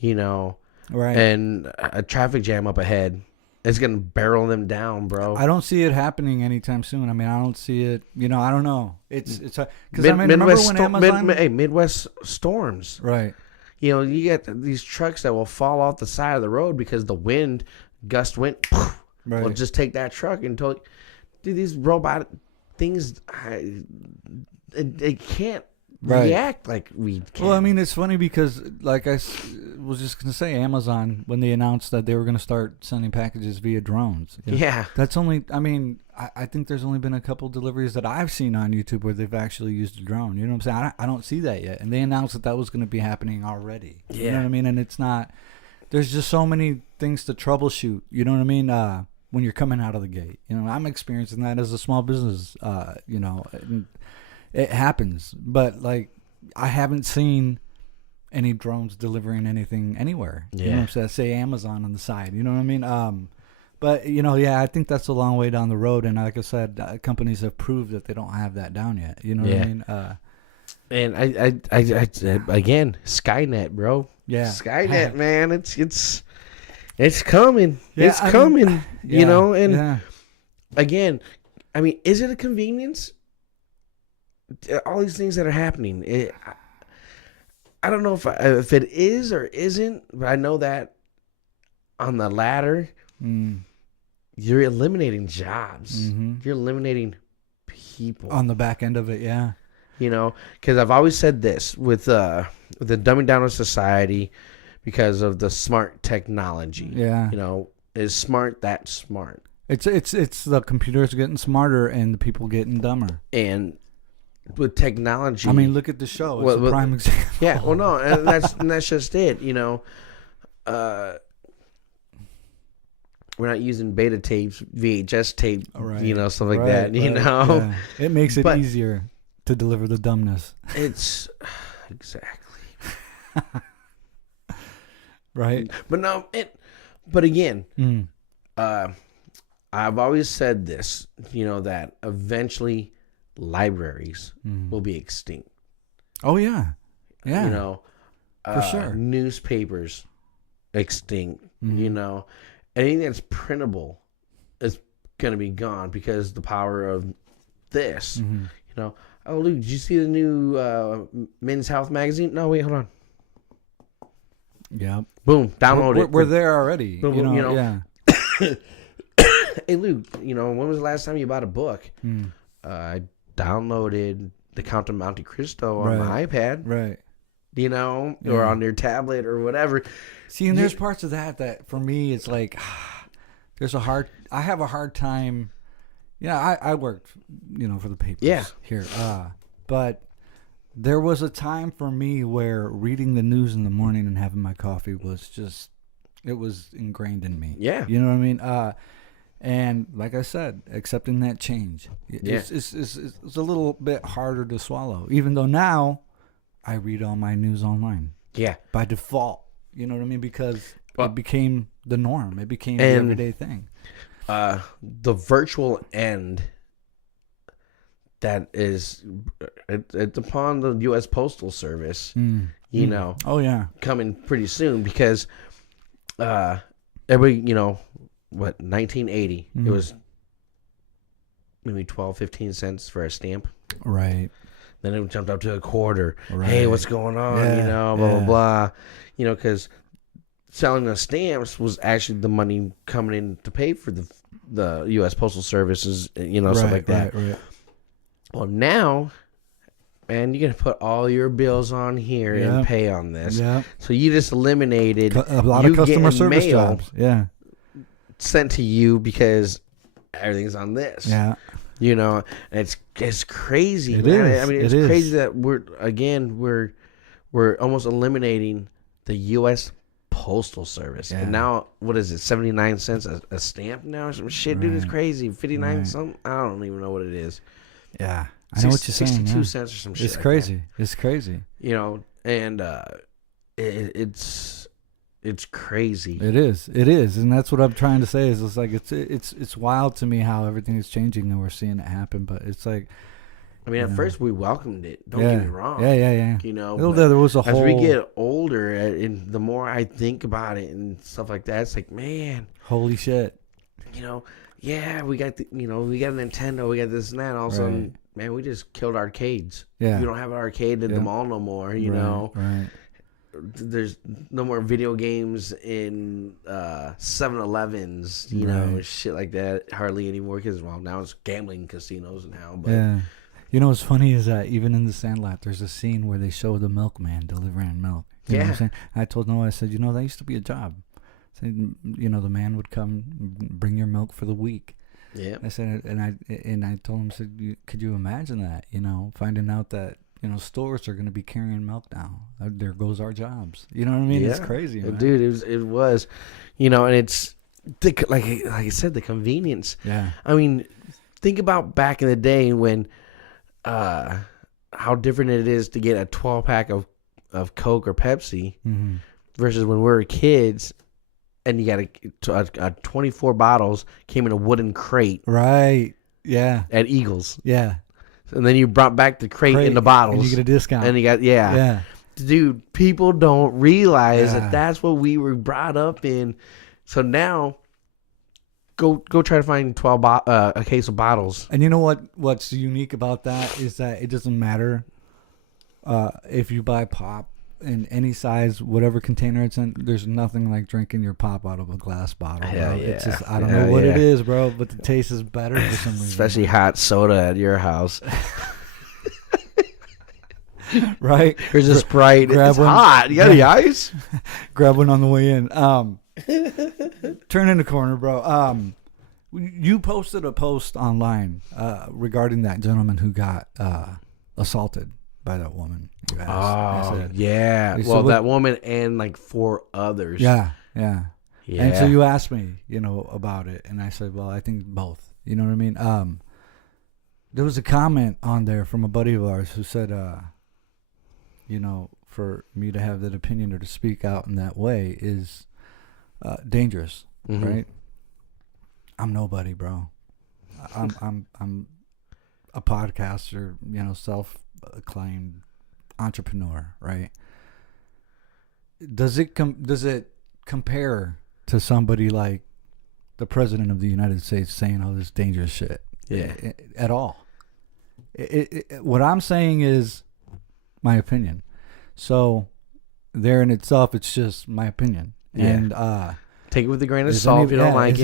And a traffic jam up ahead. It's going to barrel them down, bro. I don't see it happening anytime soon. I mean, I don't see it. I don't know. It's because remember when Amazon? Midwest storms. Right. You get these trucks that will fall off the side of the road because the gust wind. Right. Will just take that truck and dude, these robot things, they can't react like we can. Well, I mean, it's funny because, like I was just going to say, Amazon, when they announced that they were going to start sending packages via drones. Yeah. That's only, I think there's only been a couple deliveries that I've seen on YouTube where they've actually used a drone. You know what I'm saying? I don't see that yet. And they announced that was going to be happening already. Yeah. You know what I mean? And it's not, there's just so many things to troubleshoot. You know what I mean? When you're coming out of the gate. I'm experiencing that as a small business, and it happens. But, like, I haven't seen any drones delivering anything anywhere. Yeah. You know what I'm saying? Say Amazon on the side. You know what I mean? But, I think that's a long way down the road. And like I said, companies have proved that they don't have that down yet. You know what I mean? And I again, Skynet, bro. Yeah. Skynet, man. It's coming. Yeah, it's coming. And again, is it a convenience? All these things that are happening. I don't know if it is or isn't, but I know that on the latter, you're eliminating jobs. You're eliminating people on the back end of it. Yeah. Because I've always said this with the dumbing down of society because of the smart technology. Yeah. Is smart that smart? It's the computers getting smarter and the people getting dumber. And with technology, look at the show. It's a prime example. Yeah. Well, no, and that's just it. We're not using beta tapes, VHS tape, stuff like that. Yeah. It makes it easier to deliver the dumbness. It's exactly right. But no, but again, I've always said this, that eventually libraries will be extinct. Oh yeah, yeah. You know, for sure. Newspapers extinct. You know, anything that's printable is gonna be gone because the power of this. You know, oh Luke, did you see the new Men's Health magazine? No, wait, hold on. Yeah. Boom, download it. We're there already. Boom, you know, yeah. Hey Luke, you know, when was the last time you bought a book? I downloaded The Count of Monte Cristo on my iPad. Right. You know, or on your tablet or whatever. See, and there's parts of that for me, it's like, I have a hard time. Yeah, I worked, you know, for the papers here. But there was a time for me where reading the news in the morning and having my coffee was just, it was ingrained in me. Yeah. You know what I mean? And like I said, accepting that change, it's a little bit harder to swallow, even though now I read all my news online. Yeah. By default. You know what I mean? Because it became the norm. It became the everyday thing. The virtual end that is it's upon the U.S. Postal Service, you know. Oh, yeah. Coming pretty soon because everybody, you know, 1980, it was maybe 12, 15 cents for a stamp. Right. Then it jumped up to a quarter. Right. Hey, what's going on? You know, blah, blah, blah. You know, because selling the stamps was actually the money coming in to pay for the U.S. Postal Services, you know, stuff like that. Right. Well, now, man, you're going to put all your bills on here and pay on this. Yeah. So you just eliminated a lot of customer service jobs. Yeah. Sent to you because everything's on this. Yeah. You know, and it's crazy. It is. I mean, it's crazy that we're almost eliminating the U.S. Postal Service. Yeah. And now, what is it, 79 cents a stamp now? Some shit, dude, it's crazy. 59 something? I don't even know what it is. Yeah. I know what you're saying. 62 cents or some shit. It's crazy. It's crazy. You know, and it's crazy. It is, and that's what I'm trying to say. Is it's like it's wild to me how everything is changing and we're seeing it happen. But it's like, I mean, at first we welcomed it. Don't get me wrong. Yeah. You know, there was a as we get older, and the more I think about it and stuff like that, it's like, man, holy shit. You know, we got we got a Nintendo, we got this and that. All of a sudden, man, we just killed arcades. Yeah, we don't have an arcade at the mall no more. You know, there's no more video games in 7-Elevens, you know, shit like that hardly anymore because, well, now it's gambling casinos now. But you know what's funny is that even in the Sandlot, there's a scene where they show the milkman delivering milk. You know what I'm saying? I told Noah, I said, you know, that used to be a job. I said, you know, the man would come bring your milk for the week. Yeah. I said, and I told him, I said, could you imagine that? You know, finding out that, you know, stores are going to be carrying milk now. There goes our jobs. You know what I mean? Yeah. It's crazy, man. Dude. It was, you know, and it's like I said, the convenience. Yeah. I mean, think about back in the day when, how different it is to get a 12-pack of Coke or Pepsi versus when we were kids, and you got a 24 bottles came in a wooden crate. Right. Yeah. At Eagles. Yeah. And then you brought back the crate in the bottles. And you get a discount. And you got, yeah. Dude, people don't realize that that's what we were brought up in. So now, go try to find a case of bottles. And you know what's unique about that is that it doesn't matter if you buy pop in any size, whatever container it's in. There's nothing like drinking your pop out of a glass bottle. Bro. It's just, I don't know what it is, bro, but the taste is better for some reason. Especially hot soda at your house. Right? Here's a Sprite. It's hot. You got any ice? Grab one on the way in. Turn in the corner, bro. You posted a post online regarding that gentleman who got assaulted by that woman. Yeah. Well, that woman and like 4 others. Yeah. And so you asked me, you know, about it, and I said, well, I think both. You know what I mean? There was a comment on there from a buddy of ours who said, you know, for me to have that opinion or to speak out in that way is dangerous, right? I'm nobody, bro. I'm a podcaster, self-acclaimed entrepreneur, right? Does it compare to somebody like the president of the United States saying all this dangerous shit? Yeah. At all. What I'm saying is my opinion. So there in itself, it's just my opinion. Yeah. And take it with a grain of salt if you don't like it.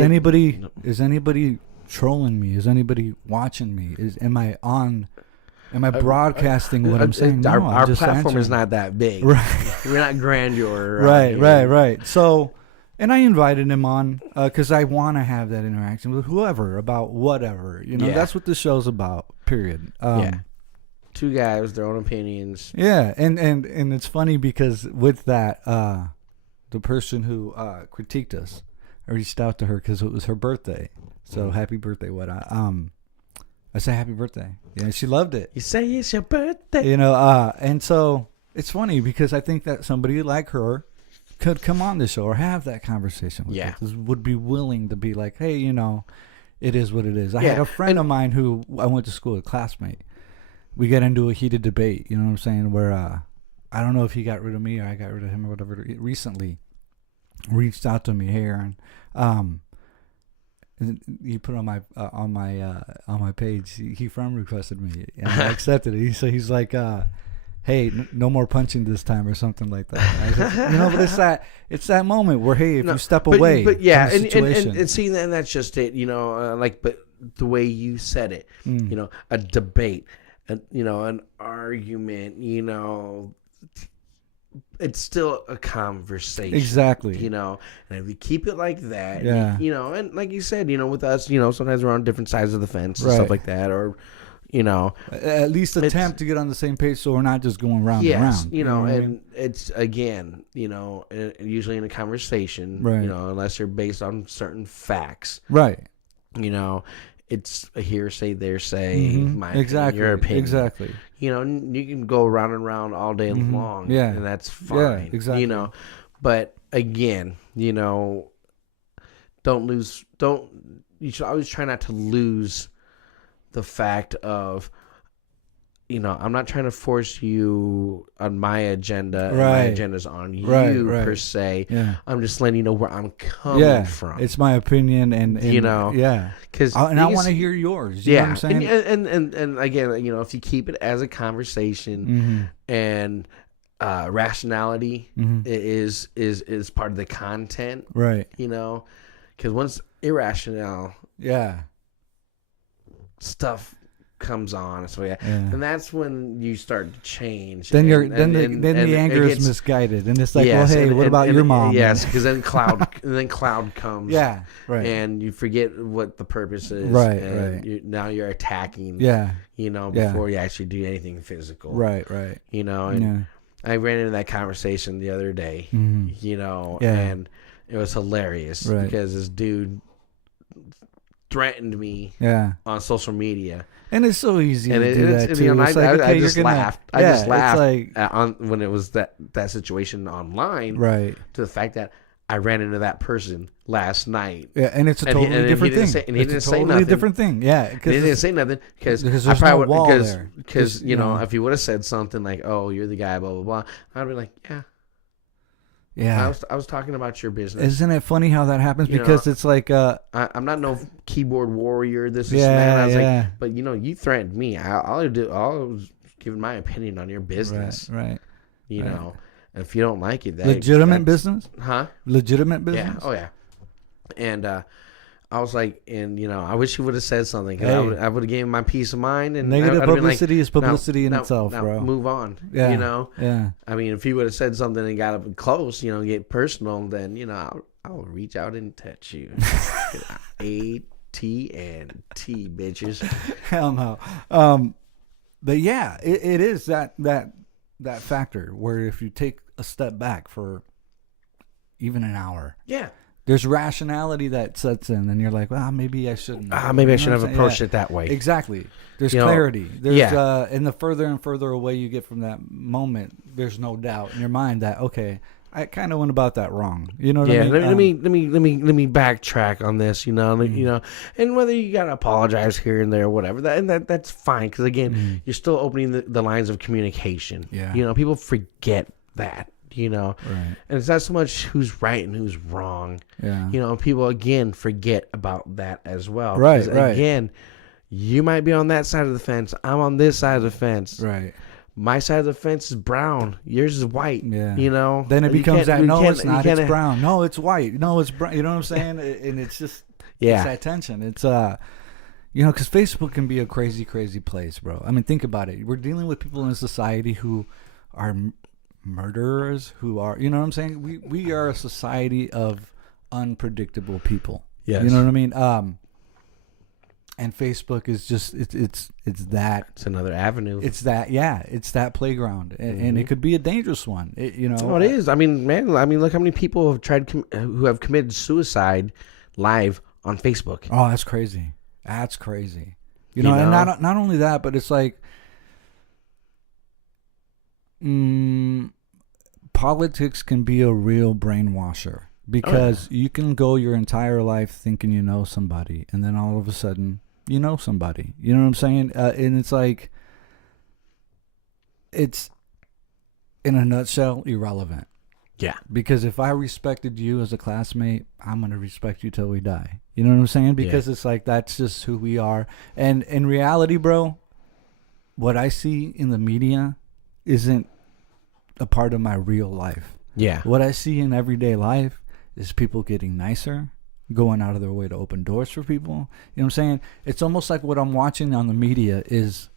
Is anybody trolling me? Is anybody watching me? Am I broadcasting what I'm saying? No, our platform is not that big. Right. We're not grandeur. Right. So, and I invited him on because I want to have that interaction with whoever about whatever. That's what the show's about. Period. Yeah. Two guys with their own opinions. Yeah, and it's funny because with that, the person who critiqued us, I reached out to her because it was her birthday. So happy birthday! I say happy birthday. Yeah, she loved it. You say it's your birthday. And so it's funny because I think that somebody like her could come on the show or have that conversation with us. Would be willing to be like, hey, it is what it is. I had a friend of mine who I went to school with, a classmate. We got into a heated debate, you know what I'm saying, where I don't know if he got rid of me or I got rid of him or whatever. Recently reached out to me here and he put on my page. He friend requested me and I accepted it. So he's like, hey, no more punching this time or something like that. I was like, but it's that moment where, hey, if you step away, but yeah, from the situation. and see, and that's just it, but the way you said it, a debate, an argument, it's still a conversation. Exactly. And if you keep it like that, yeah. And like you said, with us, sometimes we're on different sides of the fence and stuff like that, or at least attempt to get on the same page so we're not just going round and round. And it's, again, usually in a conversation, right. Unless you're based on certain facts. Right. It's a hearsay, theresay, my opinion, your opinion. Exactly. You can go round and round all day long, and that's fine. Yeah, exactly. But again, you should always try not to lose the fact of, I'm not trying to force you on my agenda. And my agenda's on you per se. Yeah. I'm just letting you know where I'm coming from. It's my opinion, and yeah, because I want to hear yours. You know what I'm saying? And again, if you keep it as a conversation and rationality is part of the content, right? Because once irrational, stuff comes on, so and that's when you start to change. Then the anger is misguided, and it's like, well, hey, what about your mom? Yes, because then cloud comes. Yeah, right. And you forget what the purpose is. Right, and right. Now you're attacking. Yeah. Before you actually do anything physical. Right. And I ran into that conversation the other day. And it was hilarious because this dude threatened me on social media. And it's so easy to do that too. I just laughed. I just laughed when it was that situation online. Right. To the fact that I ran into that person last night. Yeah, and it's a totally different thing. And he didn't say nothing. Different thing. Yeah. He didn't say nothing because there's no wall there. Because if he would have said something like, "Oh, you're the guy," blah blah blah, I'd be like, "Yeah." Yeah, I was talking about your business. Isn't it funny how that happens? Because it's like I'm not no keyboard warrior. This and that. I was like, but you threatened I was giving my opinion on your business. Right. And if you don't like it, legitimate business, huh? Legitimate business. Yeah. Oh yeah. And I was like, I wish you would have said something. Cause I would have given my peace of mind. And negative publicity is now, publicity in itself, bro. Move on. Yeah. Yeah. I mean, if he would have said something and got up close, get personal, then I'll reach out and touch you. AT&T, bitches. Hell no. But yeah, it is that factor where if you take a step back for even an hour, there's rationality that sets in, and you're like, well, maybe I shouldn't. Maybe I shouldn't have approached it that way. Exactly. There's clarity. There's and the further and further away you get from that moment, there's no doubt in your mind that, okay, I kind of went about that wrong. You know what I mean? Let me backtrack on this. You know, and whether you gotta apologize here and there, or whatever, that's fine. Because again, you're still opening the lines of communication. Yeah. You know, people forget that. You know, Right. and it's not so much who's right and who's wrong. Yeah. You know, people again forget about that as well. Right. 'Cause Right. Again, you might be on that side of the fence. I'm on this side of the fence. Right. My side of the fence is brown. Yours is white. Yeah. You know. Then it becomes that. No, it's not. It's brown. brown. No, it's white. No, it's brown. You know what I'm saying? And it's just. Yeah. It's that tension. It's you know, because Facebook can be a crazy, crazy place, bro. I mean, think about it. We're dealing with people in society who are murderers, who are, you know what I'm saying? We are a society of unpredictable people. Yes. You know what I mean? And Facebook is just it's that. It's another avenue. It's that, yeah. It's that playground, and it could be a dangerous one. You know. Oh, it is. I mean, man. I mean, look how many people have who have committed suicide live on Facebook. Oh, that's crazy. That's crazy. You know, and not only that, but it's like. Politics can be a real brainwasher because you can go your entire life thinking you know somebody, and then all of a sudden you know somebody. You know what I'm saying? And it's like, it's in a nutshell irrelevant. Yeah. Because if I respected you as a classmate, I'm gonna respect you till we die. You know what I'm saying? Because it's like that's just who we are. And in reality, bro, what I see in the media isn't a part of my real life. Yeah. What I see in everyday life is people getting nicer, going out of their way to open doors for people. You know what I'm saying? It's almost like what I'm watching on the media is,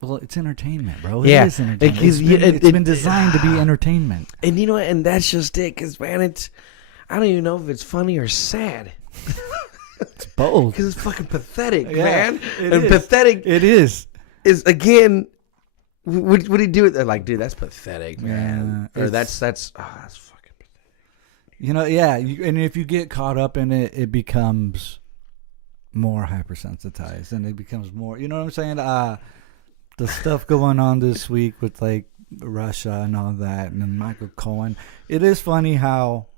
well, it's entertainment, bro. Yeah. It is entertainment. It's been designed to be entertainment. And you know what? And that's just it. Because, man, I don't even know if it's funny or sad. It's both. Because it's fucking pathetic, Yeah, man. it And is. pathetic It is. again, what do you do with that? Like, dude, that's pathetic, man. Yeah, Or that's fucking pathetic. You know, yeah. And if you get caught up in it, it becomes more hypersensitized, and it becomes more. You know what I'm saying? The stuff going on this week with like Russia and all that, and then Michael Cohen. It is funny how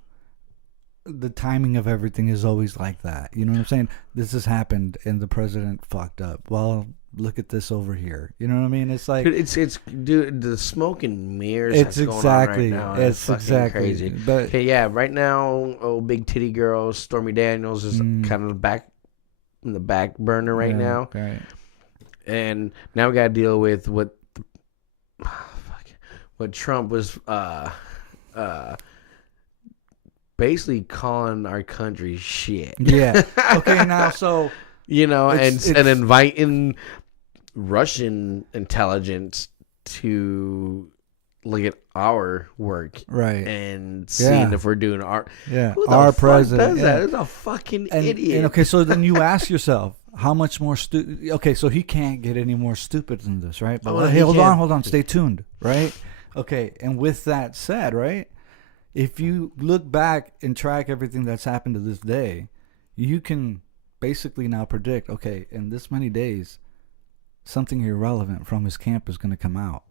the timing of everything is always like that. You know what I'm saying? This has happened, and the president fucked up. Well, look at this over here. You know what I mean? It's like It's dude, the smoke and mirrors it's that's exactly going on right now. it's fucking exactly crazy. But Okay, yeah, right now, big titty girl Stormy Daniels is kind of in the back burner right now. Right. And now we got to deal with what Trump was basically calling our country shit. Yeah. Okay. Now, so You know, It's- and inviting Russian intelligence to look at our work right. and seeing if we're doing our. Yeah. Who the Our fuck president. does Yeah. that? It's a fucking And idiot. okay, so then you ask yourself, how much more stupid? Okay, so he can't get any more stupid than this, right? But Oh, hey, he hold can't. on, stay tuned, right? Okay, and with that said, right, if you look back and track everything that's happened to this day, you can basically now predict, okay, in this many days, something irrelevant from his camp is going to come out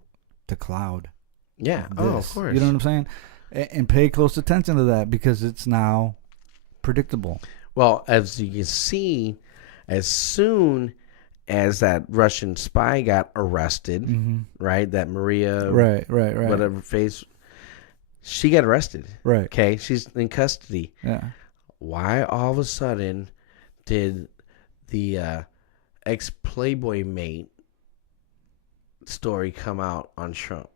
to cloud. Yeah. This. Oh, of course. You know what I'm saying? And pay close attention to that because it's now predictable. Well, as you can see, as soon as that Russian spy got arrested, right? That Maria, Right. whatever face, she got arrested. Right. Okay, she's in custody. Yeah. Why all of a sudden did the ex-Playboy mate story come out on Trump?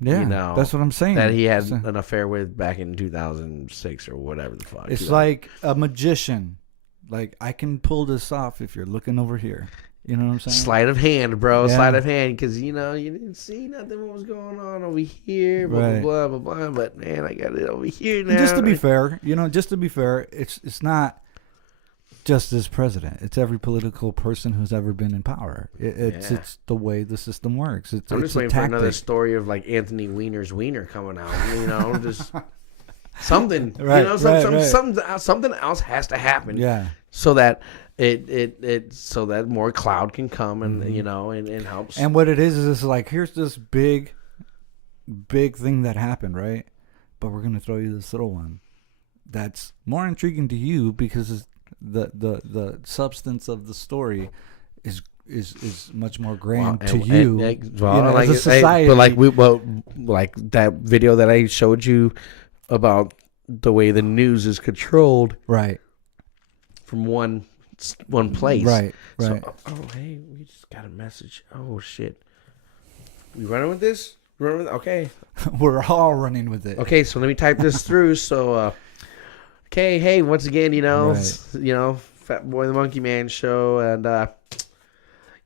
Yeah, You know, that's what I'm saying. That he had So- an affair with back in 2006 or whatever the fuck. It's like a magician. Like, I can pull this off if you're looking over here. You know what I'm saying? sleight of hand, bro. Yeah. Sleight of hand, because you didn't see nothing what was going on over here, blah Right. blah blah blah blah. But man, I got it over here now. And just to be fair, it's not just this president. It's every political person who's ever been in power. It's the way the system works. It's I'm it's just a waiting for another tactic. story of like Anthony Weiner's wiener coming out. Just something. Right, Something else has to happen. Yeah. So that so that more cloud can come and and helps. And what it is like, here's this big thing that happened, right? but we're gonna throw you this little one that's more intriguing to you because the substance of the story is much more grand to you. Like as a society. but like that video that I showed you about the way the news is controlled, right, from one place, right. So, hey, we just got a message. Oh shit, we running with this? Okay, we're all running with it. Okay, so let me type this through. So, okay, hey, once again, Fatboy the Monkey Man show, and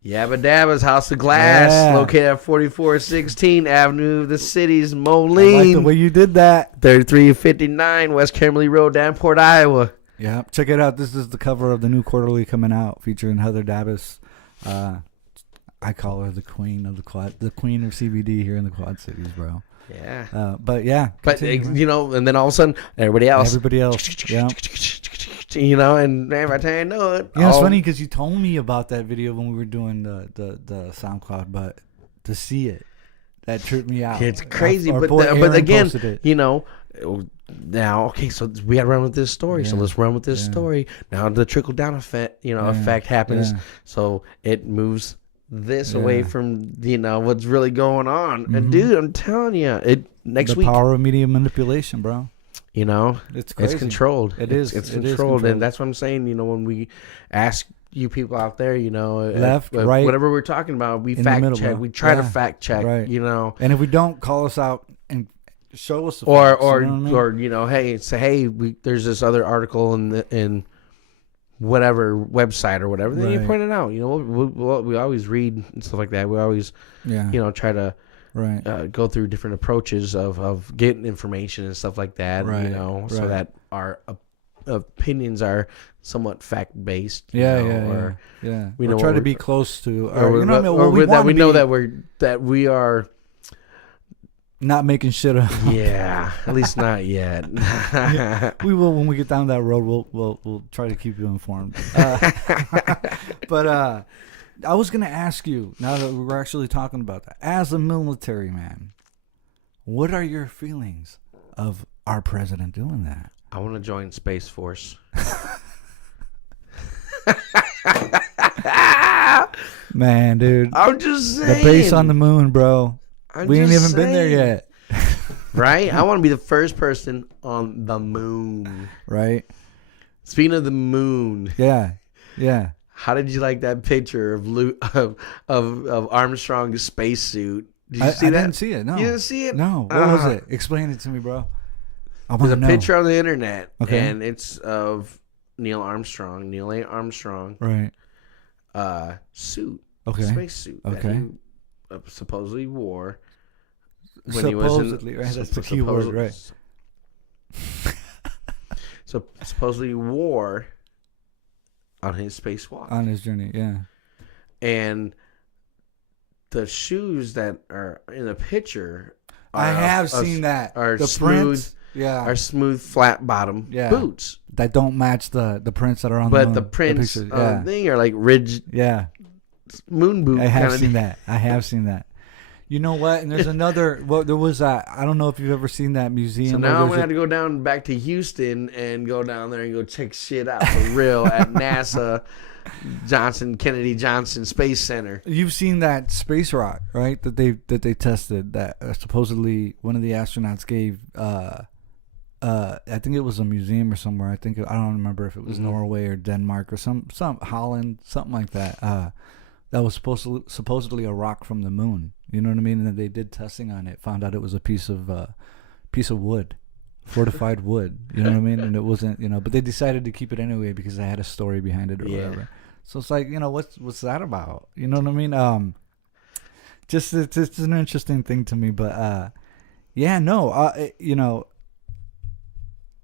Yabba Dabba's House of Glass, located at 4416 Avenue of the Cities, Moline. I like the way you did that. 3359 West Kimberly Road, Davenport, Iowa. Yeah, check it out. This is the cover of the new quarterly coming out, featuring Heather Dabbas. I call her the queen of the queen of CBD here in the Quad Cities, bro. Yeah. But yeah. Continue, and then all of a sudden, everybody else. Yeah. And man, by the time I know it. Yeah, it's funny because you told me about that video when we were doing the SoundCloud, but to see it, that tripped me out. It's crazy, but again, now, okay, so we got to run with this story. So let's run with this story. Now the trickle down effect, effect happens. So it moves this away from what's really going on. Mm-hmm. And dude, I'm telling you, next week, the power of media manipulation, bro. It's crazy. It's controlled. It's controlled, and that's what I'm saying. When we ask you people out there, left, right, whatever we're talking about, we fact check. Bro. We try to fact check, right. And if we don't, call us out and show us the facts, hey, there's this other article in whatever website or whatever. Then you point it out. We always read and stuff like that. We always, try to. Right. Go through different approaches of getting information and stuff like that, so that our opinions are somewhat fact based. We try to be close to, that we are not making shit up. Yeah, at least not yet. We will when we get down that road. We'll try to keep you informed. But I was going to ask you, now that we're actually talking about that, as a military man, what are your feelings of our president doing that? I want to join Space Force. Man, dude. I'm just saying. The base on the moon, bro. We ain't even been there yet. Right? I want to be the first person on the moon. Right? Speaking of the moon. Yeah. How did you like that picture of Armstrong's spacesuit? Did you see that? I didn't see it. No. You didn't see it? No. What was it? Explain it to me, bro. There's a picture on the internet, and it's of Neil A. Armstrong, right? Suit, spacesuit, that he supposedly wore when supposedly, right? That's the key word, right? So supposedly wore on his spacewalk, on his journey, yeah. And the shoes that are in the picture, I have seen that. Are the smooth, prints, are smooth flat bottom boots that don't match the prints that are on. But the prints on the thing are like rigid. Yeah, moon boot. I have seen that. I have seen that. You know what? And there's another. Well, there was I don't know if you've ever seen that museum. So now I'm gonna have to go down back to Houston and go down there and go check shit out for real at NASA Kennedy Johnson Space Center. You've seen that space rock, right? That they tested. That supposedly one of the astronauts gave. I think it was a museum or somewhere. I don't remember if it was Norway or Denmark or some Holland, something like that. That was supposedly a rock from the moon. You know what I mean? And they did testing on it, found out it was a piece of wood, fortified wood. You know what I mean? And it wasn't, but they decided to keep it anyway because they had a story behind it or whatever. So it's like, what's that about? You know what I mean? Just it's an interesting thing to me, but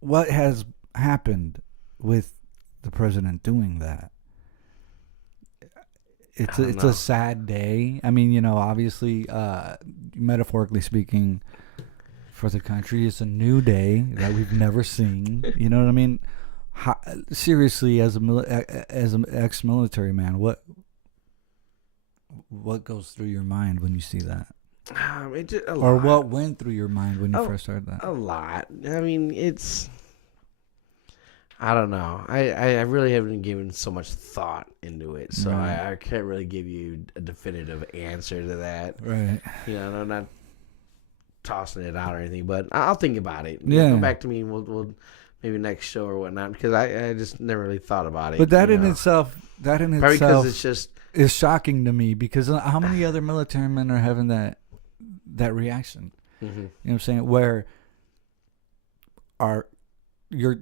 what has happened with the president doing that? It's a sad day. I mean, obviously, metaphorically speaking, for the country, it's a new day that we've never seen. You know what I mean? Seriously, as an ex-military man, what goes through your mind when you see that? Or what went through your mind when you first started that? A lot. I mean, I don't know. I really haven't given so much thought into it, so I can't really give you a definitive answer to that. Right. I'm not tossing it out or anything, but I'll think about it. Yeah. Come back to me. We'll maybe next show or whatnot, because I just never really thought about it. But that in itself, probably because it's just is shocking to me, because how many other military men are having that reaction? Mm-hmm. You know what I'm saying? Where your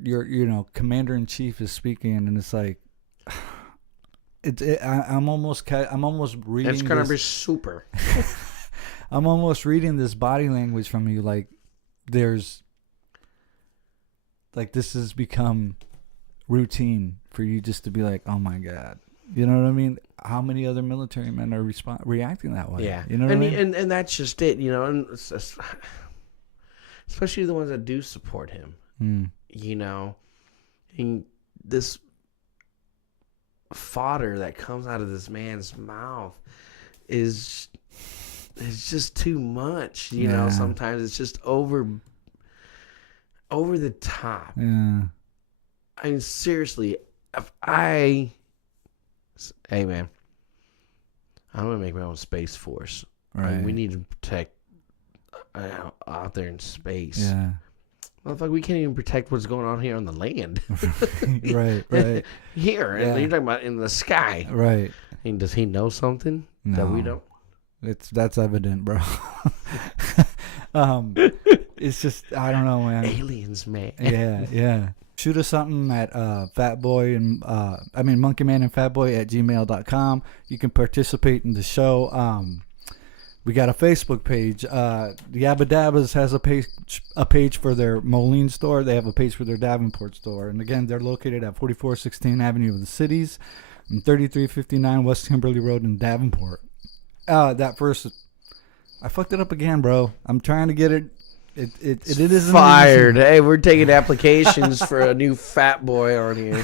commander in chief is speaking, and it's like, I'm almost reading. It's gonna be super. I'm almost reading this body language from you, like this has become routine for you just to be like, oh my God, you know what I mean? How many other military men are reacting that way? Yeah, you know what I mean? And that's just it, and especially the ones that do support him. And this fodder that comes out of this man's mouth is just too much. Sometimes it's just over the top. Yeah. I mean, seriously, hey man, I'm gonna make my own space force. Right. I mean, we need to protect out there in space. Yeah. Motherfucker, we can't even protect what's going on here on the land. Right. Here, and you're talking about in the sky. Right. And does he know something that we don't? That's evident, bro. It's just, I don't know, man. Aliens, man. Yeah. Shoot us something at Fatboy and Monkeyman and Fatboy at gmail.com. You can participate in the show. We got a Facebook page. The Yabba Dabbas has a page for their Moline store. They have a page for their Davenport store. And again, they're located at 4416 Avenue of the Cities and 3359 West Kimberly Road in Davenport. That first, I fucked it up again, bro. I'm trying to get it. It is fired. Hey, we're taking applications for a new fat boy on here.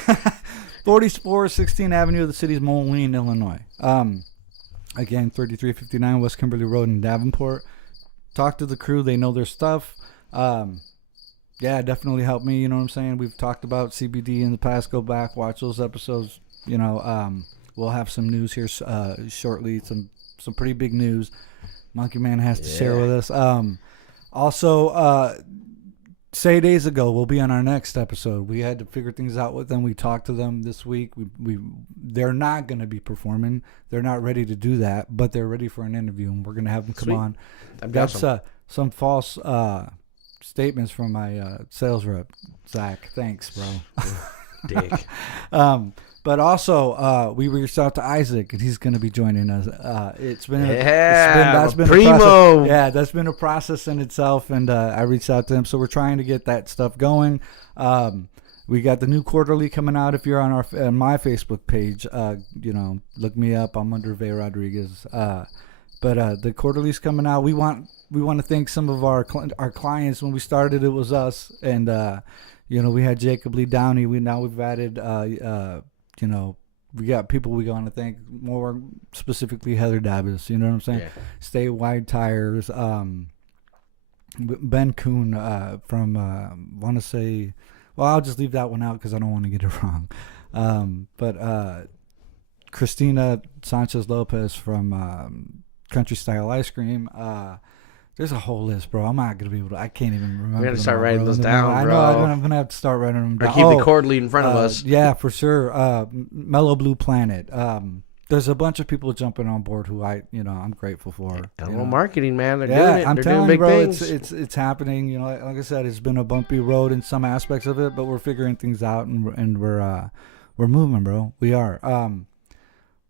4416 Avenue of the Cities, Moline, Illinois. Again, 3359 West Kimberly Road in Davenport. Talk to the crew. They know their stuff. Definitely help me. You know what I'm saying? We've talked about CBD in the past. Go back, watch those episodes. We'll have some news here shortly. Some pretty big news. Monkey Man has to share with us. Also, say days ago, we'll be on our next episode. We had to figure things out with them. We talked to them this week. They're not going to be performing. They're not ready to do that, but they're ready for an interview, and we're going to have them come on. I've got some false statements from my sales rep, Zach. Thanks, bro. Dick. But also, we reached out to Isaac, and he's going to be joining us. That's been primo. That's been a process in itself, and I reached out to him, so we're trying to get that stuff going. We got the new quarterly coming out. If you're on my Facebook page, look me up. I'm under Vey Rodriguez. But the quarterly's coming out. We want to thank some of our clients. When we started, it was us, and we had Jacob Lee Downey. We've added. We got people we want to thank, more specifically Heather Dabbis, you know what I'm saying? Yeah. Stay Wide Tires, Ben Kuhn from, want to say, well, I'll just leave that one out because I don't want to get it wrong. But Christina Sanchez Lopez from Country Style Ice Cream. There's a whole list, bro. I'm not going to be able to. I can't even remember. We're going to start writing those down, bro. I know. I'm going to have to start writing them down. Or keep the quarterly in front of us. Yeah, for sure. Mellow Blue Planet. There's a bunch of people jumping on board who I'm grateful for. Marketing, man. They're doing it. I'm They're telling doing big you, bro, things. it's happening. Like I said, it's been a bumpy road in some aspects of it, but we're figuring things out, and we're moving, bro. We are.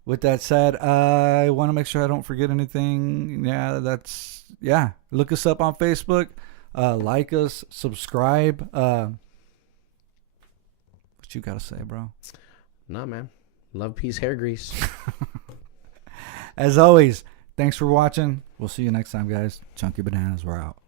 With that said, I want to make sure I don't forget anything. Look us up on Facebook. Like us. Subscribe. What you got to say, bro? Nah, man. Love, peace, hair grease. As always, thanks for watching. We'll see you next time, guys. Chunky Bananas, we're out.